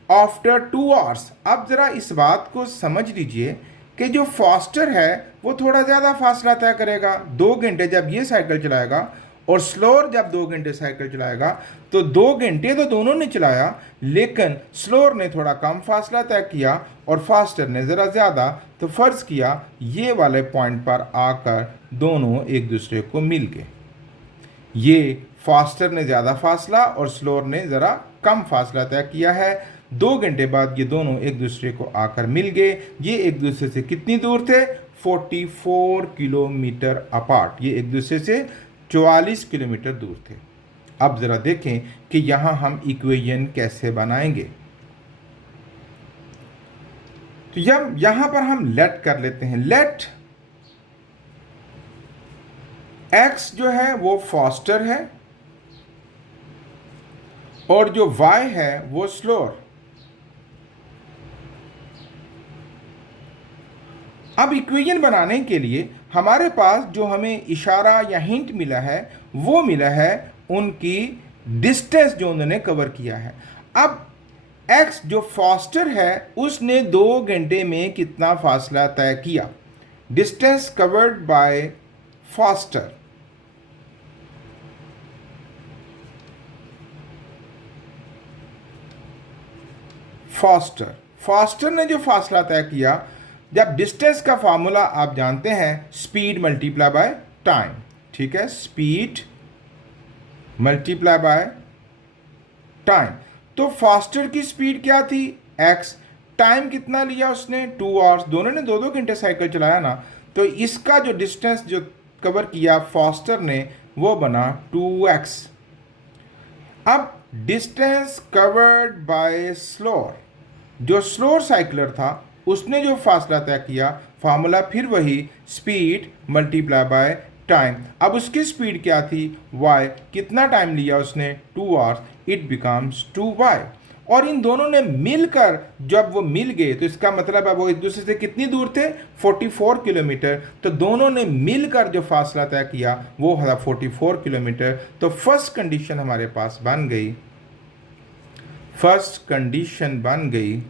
आफ्टर 2 आवर्स। अब ज़रा इस बात को समझ लीजिए कि जो फास्टर है वो थोड़ा ज़्यादा फासला तय करेगा, 2 घंटे जब ये साइकिल चलाएगा, और स्लोअर जब 2 घंटे साइकिल चलाएगा। तो 2 घंटे तो दोनों ने चलाया, लेकिन स्लोअर ने थोड़ा कम फासला तय किया और फास्टर ने ज़रा ज़्यादा। तो फ़र्ज़ किया ये वाले पॉइंट पर आकर दोनों एक दूसरे को मिल गए। ये फास्टर ने ज़्यादा फासला और स्लोअर ने ज़रा कम फासला तय किया है। 2 घंटे बाद ये दोनों एक दूसरे को आकर मिल गए। ये एक दूसरे से कितनी दूर थे? 44 किलोमीटर अपार्ट। ये एक दूसरे से 44 किलोमीटर दूर थे। अब ज़रा देखें कि यहाँ हम इक्वेशन कैसे बनाएंगे। तो यहाँ पर हम लेट कर लेते हैं। लेट x जो है वो फास्टर है और जो y है वो स्लोअर। अब इक्वेशन बनाने के लिए हमारे पास जो हमें इशारा या हिंट मिला है वो मिला है उनकी डिस्टेंस जो उन्होंने कवर किया है। अब x जो फास्टर है उसने 2 घंटे में कितना फासला तय किया? Distance covered by faster. Faster ने जो फासला तय किया, जब डिस्टेंस का फार्मूला आप जानते हैं, स्पीड मल्टीप्लाई बाय टाइम। ठीक है, स्पीड मल्टीप्लाई बाय टाइम। तो फास्टर की स्पीड क्या थी? x। टाइम कितना लिया उसने? 2 आवर्स। दोनों ने 2-2 घंटे साइकिल चलाया ना, तो इसका जो डिस्टेंस जो कवर किया फास्टर ने वो बना 2x। अब डिस्टेंस कवर्ड बाय स्लोअर, जो स्लोअर साइकिलर था उसने जो फासला तय किया, फार्मूला फिर वही, स्पीड मल्टीप्लाई बाय टाइम। अब उसकी स्पीड क्या थी? y। कितना टाइम लिया उसने? 2 आवर्स। It becomes 2y। और इन दोनों ने मिलकर जब वो मिल गए तो इसका मतलब है वो एक दूसरे से कितनी दूर थे? 44 किलोमीटर। तो दोनों ने मिलकर जो फासला तय किया वो था 44 किलोमीटर। तो फर्स्ट कंडीशन हमारे पास बन गई। फर्स्ट कंडीशन बन गई,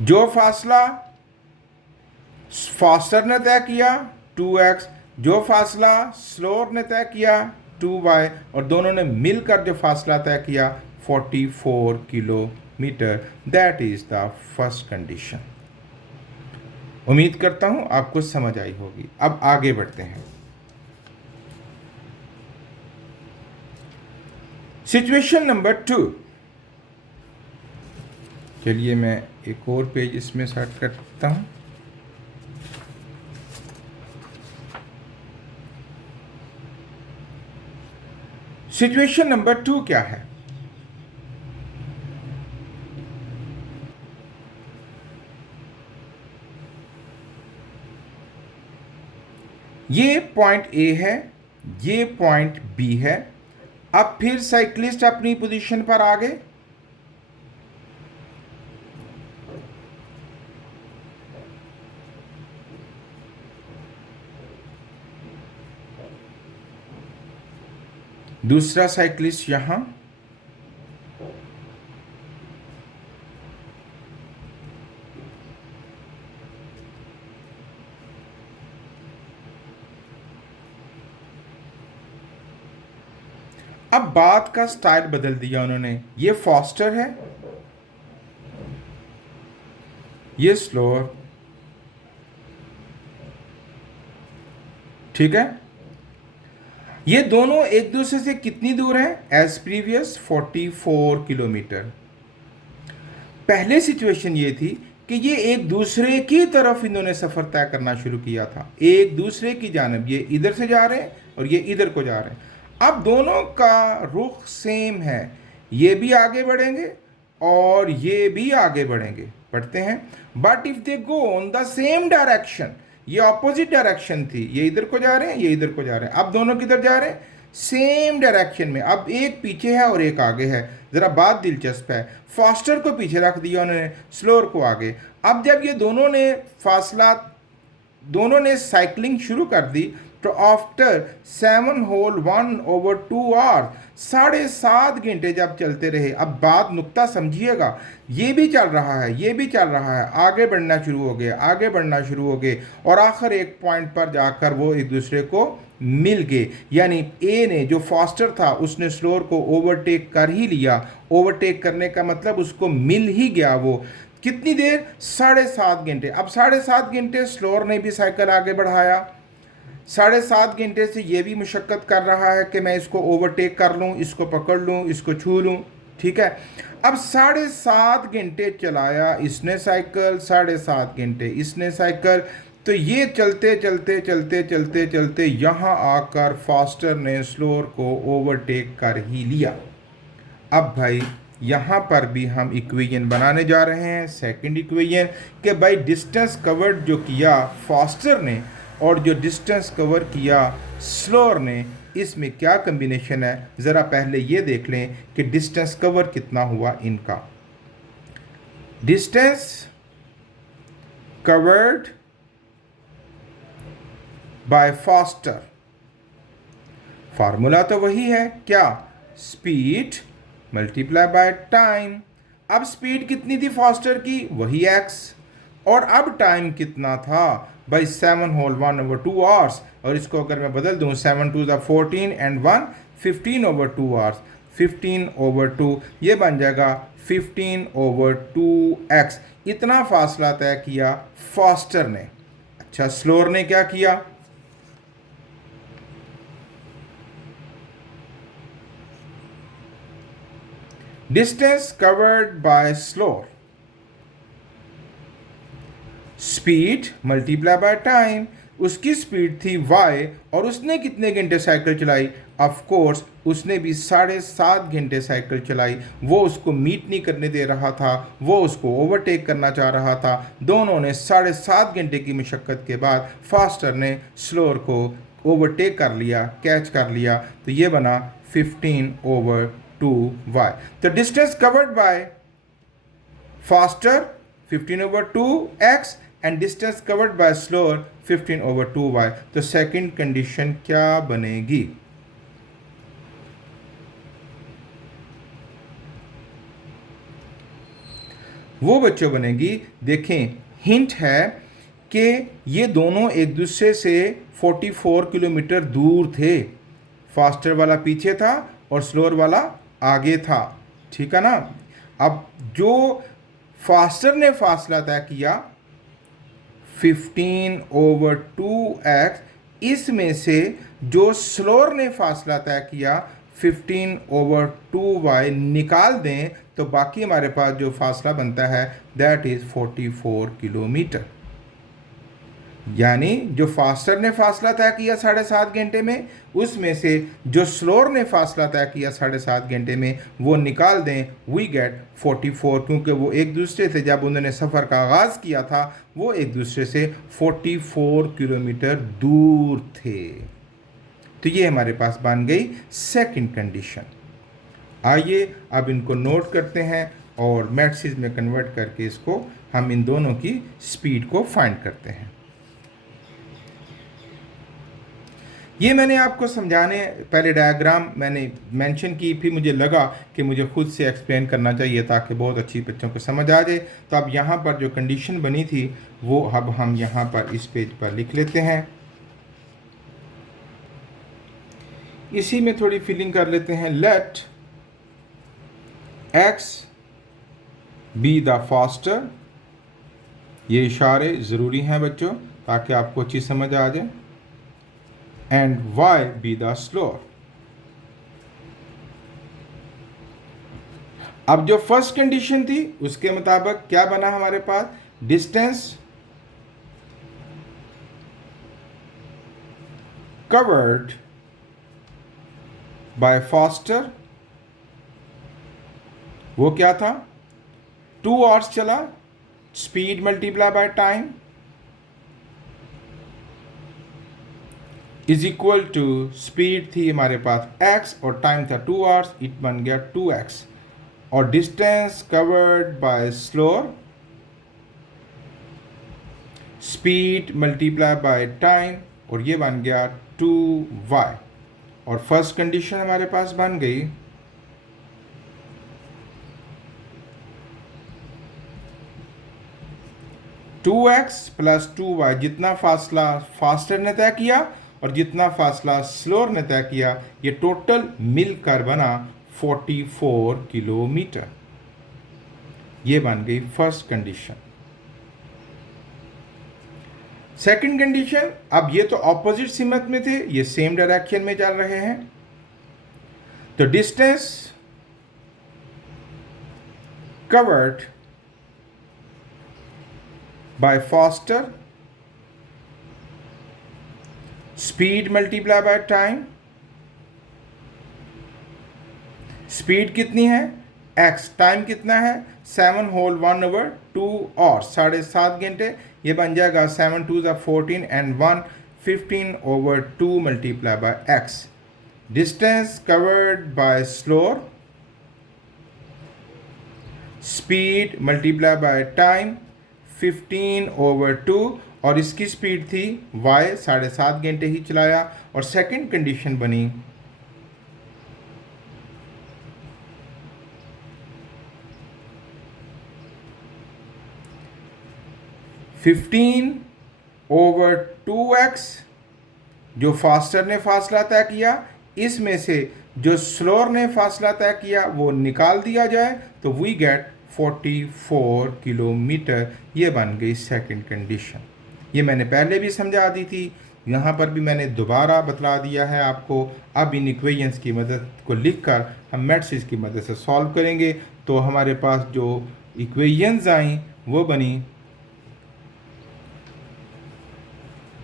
जो फासला फास्टर ने तय किया 2x, जो फासला स्लोअर ने तय किया 2y, और दोनों ने मिलकर जो फासला तय किया 44 kilometre. That is the first condition. उम्मीद करता हूं आपको समझ आई होगी। अब आगे बढ़ते हैं। Situation number 2। चलिए मैं एक और पेज इसमें सेट करता हूं। सिचुएशन नंबर 2 क्या है? ये पॉइंट ए है, ये पॉइंट बी है। अब फिर साइक्लिस्ट अपनी पोजीशन पर आ गए। दूसरा साइक्लिस्ट यहां, अब बात का स्टाइल बदल दिया उन्होंने। ये फास्टर है, ये स्लोअर। ठीक है, ये दोनों एक दूसरे से कितनी दूर है? As previous 44 kilometre. पहले सिचुएशन ये थी कि ये एक दूसरे की तरफ इन्होंने सफर तय करना शुरू किया था, एक दूसरे की जानब। ये इधर से जा रहे हैं और ये इधर को जा रहे हैं। अब दोनों का रुख सेम है, ये भी आगे बढ़ेंगे और ये भी आगे बढ़ेंगे। पढ़ते हैं, but if they go on the same direction, ये ऑपोजिट डायरेक्शन थी, ये इधर को जा रहे हैं, ये इधर को जा रहे हैं, अब दोनों किधर जा रहे हैं, सेम डायरेक्शन में। अब एक पीछे है और एक आगे है। ज़रा बात दिलचस्प है, फास्टर को पीछे रख दिया उन्होंने, स्लोअर को आगे। अब जब ये दोनों ने साइकिलिंग शुरू कर दी, तो आफ्टर 7 होल 1/2 आवर, 7.5 घंटे जब चलते रहे। अब बात नुक्ता समझिएगा, ये भी चल रहा है, ये भी चल रहा है, आगे बढ़ना शुरू हो गए, आगे बढ़ना शुरू हो गए, और आखिर एक पॉइंट पर जाकर वो एक दूसरे को मिल गए। यानी ए ने, जो फास्टर था, उसने स्लोअर को ओवरटेक कर ही लिया। ओवरटेक करने का मतलब उसको मिल ही गया वो। कितनी देर, 7.5 घंटे। अब 7.5 घंटे स्लोअर ने भी साइकिल आगे बढ़ाया, 7.5 घंटे से ये भी मुशक्क़त कर रहा है कि मैं इसको ओवरटेक कर लूँ, इसको पकड़ लूँ, इसको छू लूँ। ठीक है, अब 7.5 घंटे चलाया इसने साइकिल, 7.5 घंटे इसने साइकिल। तो ये चलते चलते चलते चलते चलते यहाँ आकर फास्टर ने स्लोअर को ओवरटेक कर ही लिया। अब भाई यहाँ पर भी हम इक्वेशन बनाने जा रहे हैं, सेकंड इक्वेशन, कि भाई डिस्टेंस कवर्ड जो किया फास्टर ने और जो डिस्टेंस कवर किया स्लोअर ने, इसमें क्या कम्बिनेशन है। ज़रा पहले ये देख लें कि डिस्टेंस कवर कितना हुआ इनका। Distance covered by faster, formula तो वही है, क्या, स्पीड मल्टीप्लाई बाय टाइम। अब स्पीड कितनी थी फास्टर की, वही x, और अब टाइम कितना था भाई, 7 होल 1/2 आवर्स। और इसको अगर मैं बदल दूं, 7 2 14 एंड 1 15/2 आवर्स, 15/2, ये बन जाएगा 15/2x। इतना फासला तय किया फास्टर ने। अच्छा, स्लोअर ने क्या किया, distance covered bye slower, speed multiply by time. उसकी स्पीड थी y और उसने कितने घंटे साइकिल चलाई, ऑफ कोर्स उसने भी 7.5 घंटे साइकिल चलाई। वो उसको मीट नहीं करने दे रहा था, वो उसको ओवरटेक करना चाह रहा था। दोनों ने 7.5 घंटे की मशक्क़त के बाद फास्टर ने स्लोअर को ओवरटेक कर लिया, कैच कर लिया। तो ये बना 15/2y। तो distance covered by faster 15/2x and distance covered bye slower 15/2y। तो सेकंड कंडीशन क्या बनेगी, वो बच्चों बनेगी, देखें हिंट है कि ये दोनों एक दूसरे से 44 किलोमीटर दूर थे। फास्टर वाला पीछे था और स्लोअर वाला आगे था, ठीक है ना। अब जो फास्टर ने फासला तय किया 15/2x, इसमें से जो स्लोअर ने फासला तय किया 15/2y निकाल दें, तो बाकी हमारे पास जो फासला बनता है दैट इज़ 44 किलोमीटर। यानी जो फास्टर ने फासला तय किया 7.5 घंटे में, उसमें से जो स्लोअर ने फासला तय किया 7.5 घंटे में, वो निकाल दें, वी गेट 44। क्योंकि वो एक दूसरे से, जब उन्होंने सफ़र का आगाज़ किया था, वो एक दूसरे से 44 किलोमीटर दूर थे। तो ये हमारे पास बन गई सेकंड कंडीशन। आइए अब इनको नोट करते हैं और मैट्रिक्स में कन्वर्ट करके इसको हम इन दोनों की स्पीड को फाइंड करते हैं। ये मैंने आपको समझाने पहले डायग्राम मैंने मेंशन की, फिर मुझे लगा कि मुझे खुद से एक्सप्लेन करना चाहिए ताकि बहुत अच्छी बच्चों को समझ आ जाए। तो अब यहाँ पर जो कंडीशन बनी थी वो अब हम यहाँ पर इस पेज पर लिख लेते हैं। इसी में थोड़ी फिलिंग कर लेते हैं। Let x be the faster, ये इशारे ज़रूरी हैं बच्चों ताकि आपको अच्छी समझ आ जाए, and y be the slower. अब जो फर्स्ट कंडीशन थी उसके मुताबिक क्या बना हमारे पास, डिस्टेंस कवर्ड बाय फास्टर वो क्या था, 2 आवर्स चला, speed multiply by time is equal to, speed थी हमारे पास x और टाइम था 2 आवर्स, इट बन गया 2x, और distance covered bye slower, speed multiply by time, और ये बन गया 2y। और फर्स्ट कंडीशन हमारे पास बन गई, टू एक्स प्लस 2y, जितना फासला फास्टर ने तय किया और जितना फासला स्लोअर ने तय किया, ये टोटल मिलकर बना 44 किलोमीटर। ये बन गई फर्स्ट कंडीशन। सेकंड कंडीशन, अब ये तो ऑपोजिट सिमत में थे, ये सेम डायरेक्शन में चल रहे हैं, तो distance covered by faster, speed multiply by time, speed कितनी है x, टाइम कितना है 7 होल 1 ओवर 2 और 7.5 घंटे, ये बन जाएगा 7 2 14 and 1 15 over 2 multiply by x। Distance covered bye slower, speed multiply by time 15 over 2, और इसकी स्पीड थी y, 7.5 घंटे ही चलाया। और सेकंड कंडीशन बनी, फिफ्टीन ओवर 2x, जो फास्टर ने फासला तय किया, इसमें से जो स्लोअर ने फासला तय किया वो निकाल दिया जाए, तो वी गेट 44 किलोमीटर। ये बन गई सेकंड कंडीशन। ये मैंने पहले भी समझा दी थी, यहाँ पर भी मैंने दोबारा बतला दिया है आपको। अब इन इक्वेशंस की मदद को लिखकर हम मैट्रिक्स की मदद से सॉल्व करेंगे। तो हमारे पास जो इक्वेशंस आई वो बनी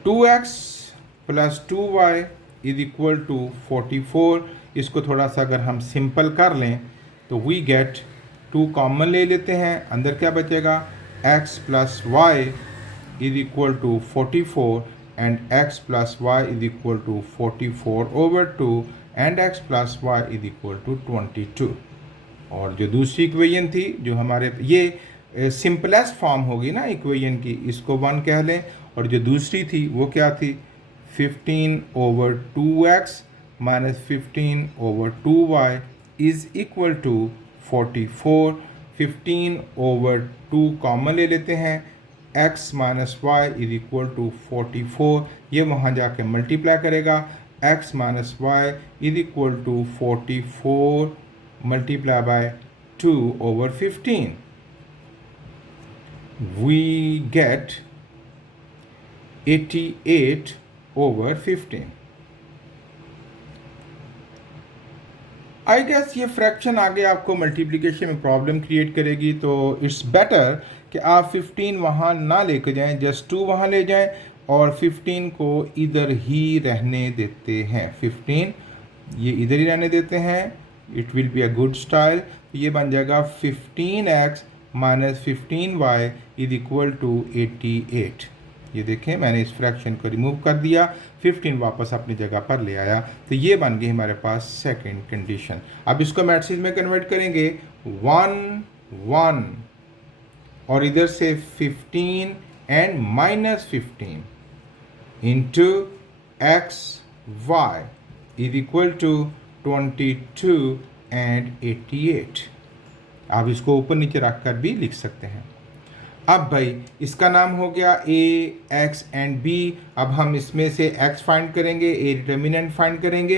2x plus 2y is equal to 44। इसको थोड़ा सा अगर हम सिंपल कर लें तो वी गेट 2 कॉमन ले लेते हैं, अंदर क्या बचेगा, x plus y is equal to 44 and x plus y is equal to 44 over 2 and x plus y is equal to 22। और जो दूसरी इक्वेशन थी जो हमारे, ये सिंपलेस्ट फॉर्म होगी ना इक्वेशन की, इसको 1 कह लें। और जो दूसरी थी वो क्या थी, 15 over 2x minus 15 over 2y is equal to 44। 15 over 2 common ले लेते हैं, x minus y is equal to 44, ये वहाँ जाके मल्टीप्लाई करेगा, x minus y is equal to 44 multiply by 2 over 15, we get 88 over 15। I guess ये fraction आगे आपको मल्टीप्लिकेशन में प्रॉब्लम क्रिएट करेगी, तो इट्स बेटर कि आप 15 वहाँ ना लेकर जाएं, जस्ट 2 वहाँ ले जाएं और 15 को इधर ही रहने देते हैं। 15 ये इधर ही रहने देते हैं, it will be a good style. ये बन जाएगा 15x minus 15y is equal to 88। ये देखें मैंने इस फ्रैक्शन को रिमूव कर दिया, 15 वापस अपनी जगह पर ले आया, तो ये बन गई हमारे पास सेकंड कंडीशन। अब इसको मैट्रिक्स में कन्वर्ट करेंगे, 1 1 और इधर से 15 and minus 15 into x y is equal to 22 and 88। आप इसको ऊपर नीचे रख कर भी लिख सकते हैं। अब भाई इसका नाम हो गया a, x एंड b। अब हम इसमें से x फाइंड करेंगे, a डिटर्मिनेंट फाइंड करेंगे।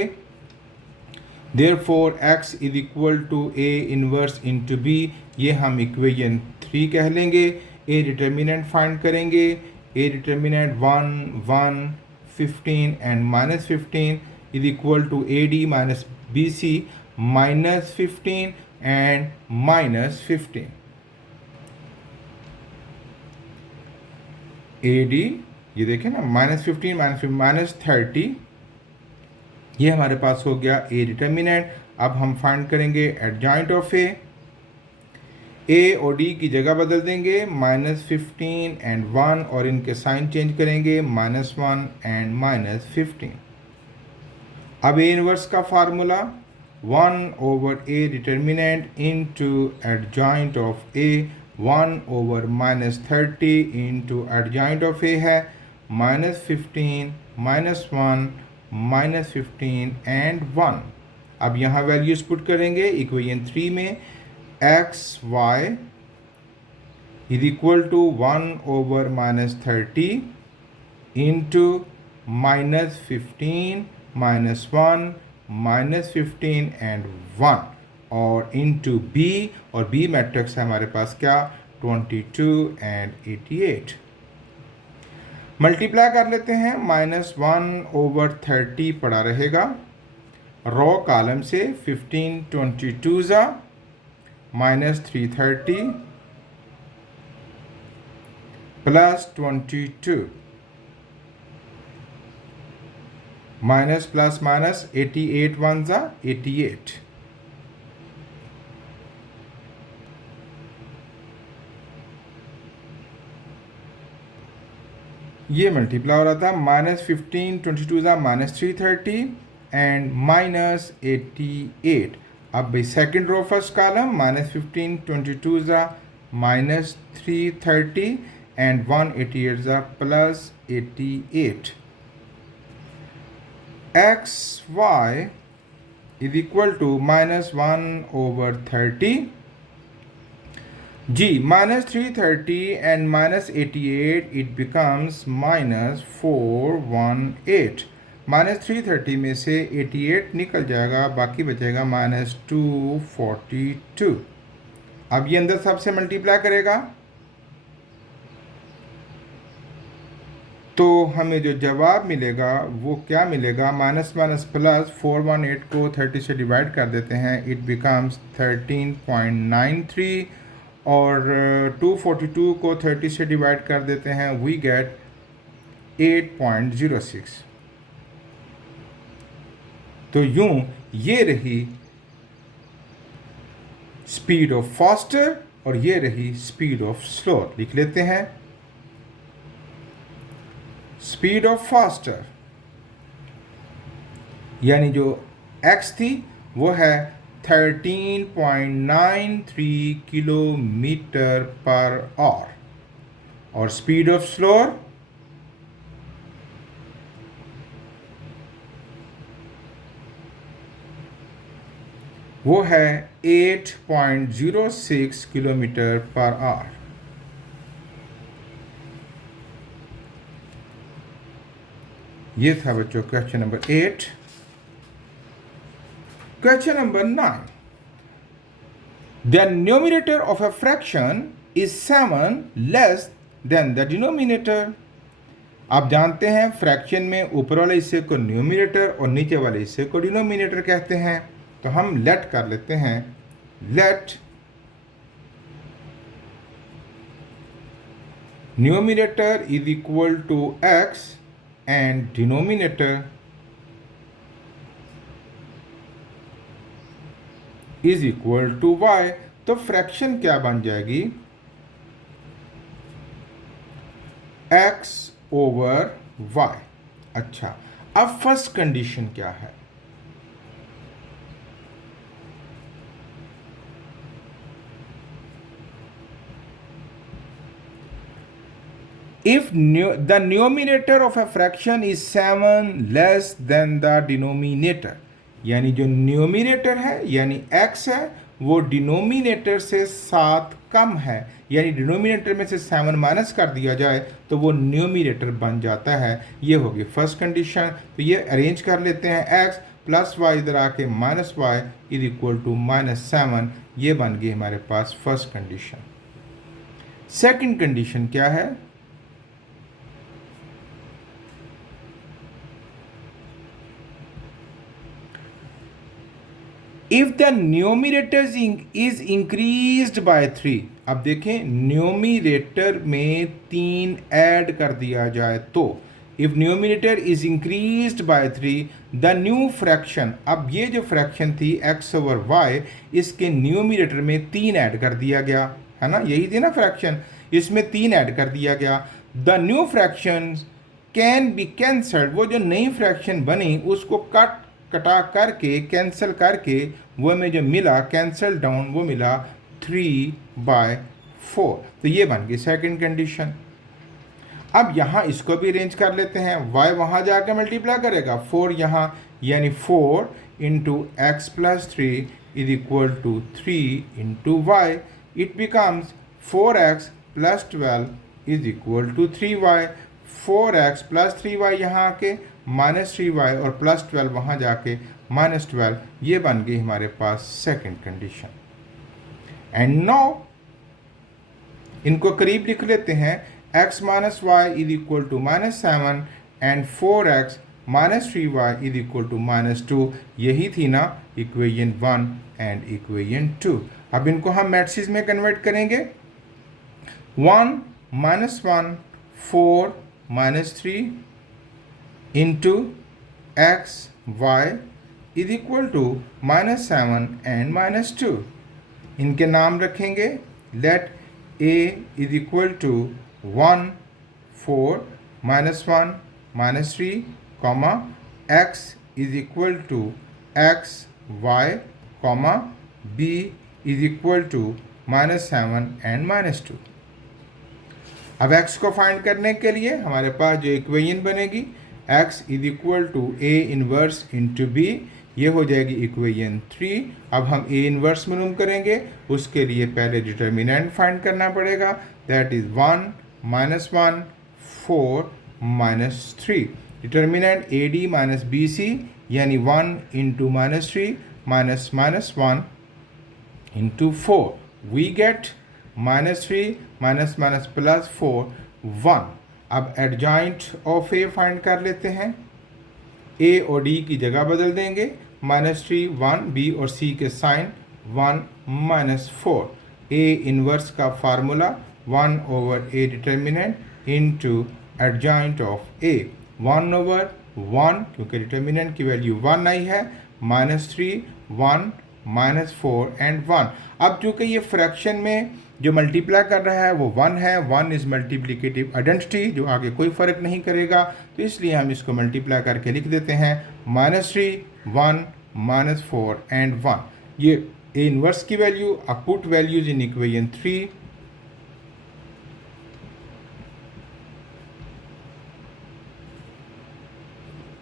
Therefore x is equal to a inverse into b, ये हम इक्वेशन 3 कह लेंगे। a डिटर्मिनेंट फाइंड करेंगे, a determinant 1 1 15 and minus 15 is equal to ad minus bc minus 15 and minus 15। AD ये देखें ना, माइनस 15 माइनस 30, ये हमारे पास हो गया A डिटर्मिनेंट। अब हम फाइंड करेंगे एडजॉइंट ऑफ A, ए और डी की जगह बदल देंगे, -15 एंड 1, और इनके साइन चेंज करेंगे, -1 एंड -15। अब ए इनवर्स का formula 1/a determinant into adjoint of A, 1/-30 into adjoint of A है -15, -1, -15 एंड 1। अब यहाँ वैल्यूज पुट करेंगे इक्वेशन 3 में, x y is equal to 1/-30 into -15, -1, -15 and 1, और इंटू बी, और बी मैट्रिक्स है हमारे पास क्या, 22 एंड 88। मल्टीप्लाई कर लेते हैं, -1/30 पड़ा रहेगा रो कॉलम से, 15 22 ज़ा -330 प्लस 22 माइनस प्लस माइनस 88 1 ज़ा 88। ये मल्टीप्लाई हो रहा था, -15 22 ज़ा -330 एंड -88। अब भाई सेकेंड रो फर्स्ट कॉलम, -15 22 ज़ा -330 एंड 188 ज़ा +88। X y is equal to -1/30 जी, -330 एंड -88, इट बिकम्स -418। -330 में से 88 निकल जाएगा, बाकी बचेगा -242। अब ये अंदर सबसे मल्टीप्लाई करेगा तो हमें जो जवाब मिलेगा वो क्या मिलेगा, माइनस माइनस प्लस, 418 को 30 से डिवाइड कर देते हैं, इट बिकम्स 13.93, और 242 को 30 से डिवाइड कर देते हैं, वी गेट 8.06। तो यूं ये रही स्पीड ऑफ फास्टर और ये रही स्पीड ऑफ स्लोअर। लिख लेते हैं, स्पीड ऑफ फास्टर यानी जो x थी वो है 13.93 किलोमीटर पर आवर, और स्पीड ऑफ स्लोअर वो है 8.06 किलोमीटर पर आवर। ये था बच्चों question number 8। Question number 9, the numerator of a fraction is 7 less than the denominator. आप जानते हैं फ्रैक्शन में ऊपर वाले हिस्से को न्यूमरेटर और नीचे वाले हिस्से को डिनोमिनेटर कहते हैं। तो हम लेट कर लेते हैं, let numerator is equal to x and denominator is equal to y। तो फ्रैक्शन क्या बन जाएगी, x ओवर y। अच्छा, अब फर्स्ट कंडीशन क्या है, if the numerator of a fraction is 7 less than the denominator, यानी जो न्यूमिनेटर है यानी x है वो डिनोमिनेटर से 7 कम है, यानी डिनोमिनेटर में से 7 माइनस कर दिया जाए तो वो न्यूमिनेटर बन जाता है। ये होगी फर्स्ट कंडीशन। तो ये अरेंज कर लेते हैं, x प्लस वाई इधर आके minus y is equal to -7। ये बन गई हमारे पास फर्स्ट कंडीशन। सेकंड कंडीशन क्या है, if the numerator is increased by 3। अब देखें न्यूमिनेटर में 3 ऐड कर दिया जाए तो if numerator is increased by 3 the new fraction, अब ये जो फ्रैक्शन थी x ओवर y, इसके न्यूमिनेटर में 3 ऐड कर दिया गया, है ना, यही थी ना फ्रैक्शन, इसमें 3 ऐड कर दिया गया। The new fraction can be cancelled, वो जो नई फ्रैक्शन बनी उसको कटा करके कैंसिल करके वो में जो मिला कैंसल डाउन वो मिला 3/4। तो ये बन गई सेकंड कंडीशन। अब यहाँ इसको भी अरेंज कर लेते हैं, y वहाँ जाकर मल्टीप्लाई करेगा 4 यहाँ, यानी 4 into x plus 3 is equal to 3 into y. It becomes 4x plus 12 is equal to 3y। 4x plus 3y यहाँ आके माइनस 3y और प्लस 12 वहाँ जाके माइनस 12। ये बन गई हमारे पास सेकंड कंडीशन। एंड नाउ इनको करीब लिख लेते हैं, x minus y is equal to -7 and 4x minus 3y is equal to -2। यही थी ना इक्वेशन 1 एंड इक्वेशन 2। अब इनको हम मैट्रिक्स में कन्वर्ट करेंगे। 1 minus 1 4 minus 3 into x y is equal to -7 and -2। इनके नाम रखेंगे, let a is equal to 1 4 -1 -3 comma x is equal to x y comma b is equal to -7 and -2। अब x को फाइंड करने के लिए हमारे पास जो इक्वेशन बनेगी, x is equal to a inverse into b, ये हो जाएगी इक्वेशन 3। अब हम a इनवर्स मालूम करेंगे, उसके लिए पहले डिटर्मिनेंट फाइंड करना पड़ेगा, that is 1 minus 1 4 minus 3। Determinant AD minus BC यानी 1 into -3 minus -1 into 4, we get -3 minus minus plus 4 1। अब एडजॉइंट ऑफ ए फाइंड कर लेते हैं, ए और डी की जगह बदल देंगे, -3 1, बी और सी के साइन 1 -4। ए इनवर्स का formula 1 over A determinant into adjoint of A, 1 over 1 क्योंकि डिटर्मिनेंट की वैल्यू 1 आई है, -3 1 -4 एंड 1। अब चूँकि ये फ्रैक्शन में जो मल्टीप्लाई कर रहा है वो 1 है, 1 इज़ मल्टीप्लिकेटिव आइडेंटिटी जो आगे कोई फ़र्क नहीं करेगा, तो इसलिए हम इसको मल्टीप्लाई करके लिख देते हैं -3 1 -4 एंड 1। ये ए इनवर्स की वैल्यू, अब put values in equation 3।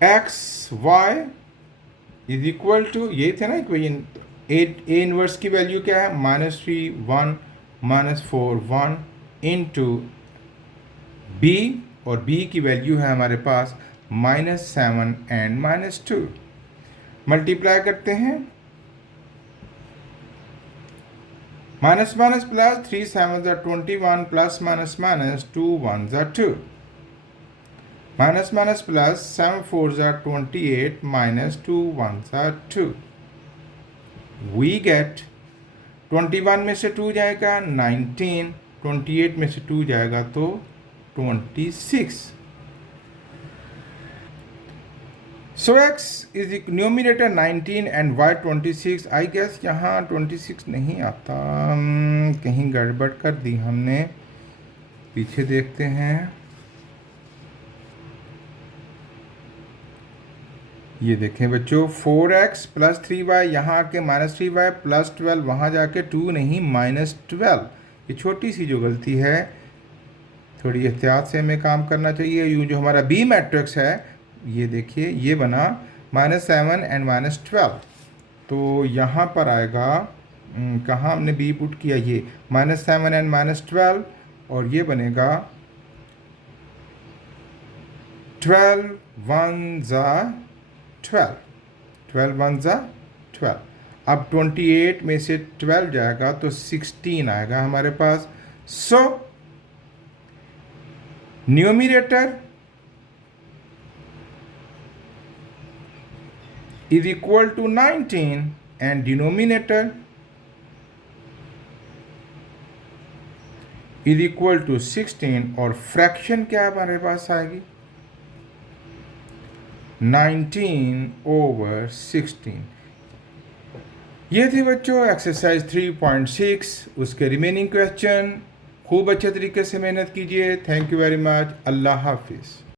X y is equal to, ये थे ना इक्वेशन, ए इनवर्स की वैल्यू क्या है, -3 1 -4 1 इंटू बी, और बी की वैल्यू है हमारे पास -7 एंड -2। मल्टीप्लाई करते हैं, minus minus plus 3 7 21 plus minus minus 2 1 2, minus minus plus 7 4 28 minus 2 1 2। We get 21 में से 2 जाएगा 19, 28 में से 2 जाएगा तो 26। सो x इज numerator 19 and y 26। I guess यहाँ 26 नहीं आता, कहीं गड़बड़ कर दी हमने, पीछे देखते हैं। ये देखें बच्चों, 4x प्लस 3y यहाँ आके -3y प्लस 12 वहाँ जाके 2 नहीं -12। ये छोटी सी जो गलती है, थोड़ी एहतियात से हमें काम करना चाहिए। यूँ जो हमारा बी मैट्रिक्स है, ये देखिए ये बना -7 एंड -12, तो यहाँ पर आएगा, कहाँ हमने बी पुट किया, ये -7 एंड -12, और ये बनेगा 12 1 12, 12 1 12। अब 28 में से 12 जाएगा तो 16 आएगा हमारे पास। So numerator is equal to 19 and denominator is equal to 16, और फ्रैक्शन क्या हमारे पास आएगी, 19/16। ये थी बच्चों एक्सरसाइज 3.6, उसके रिमेनिंग क्वेश्चन। खूब अच्छे तरीके से मेहनत कीजिए। Thank you very much. अल्लाह हाफिज़।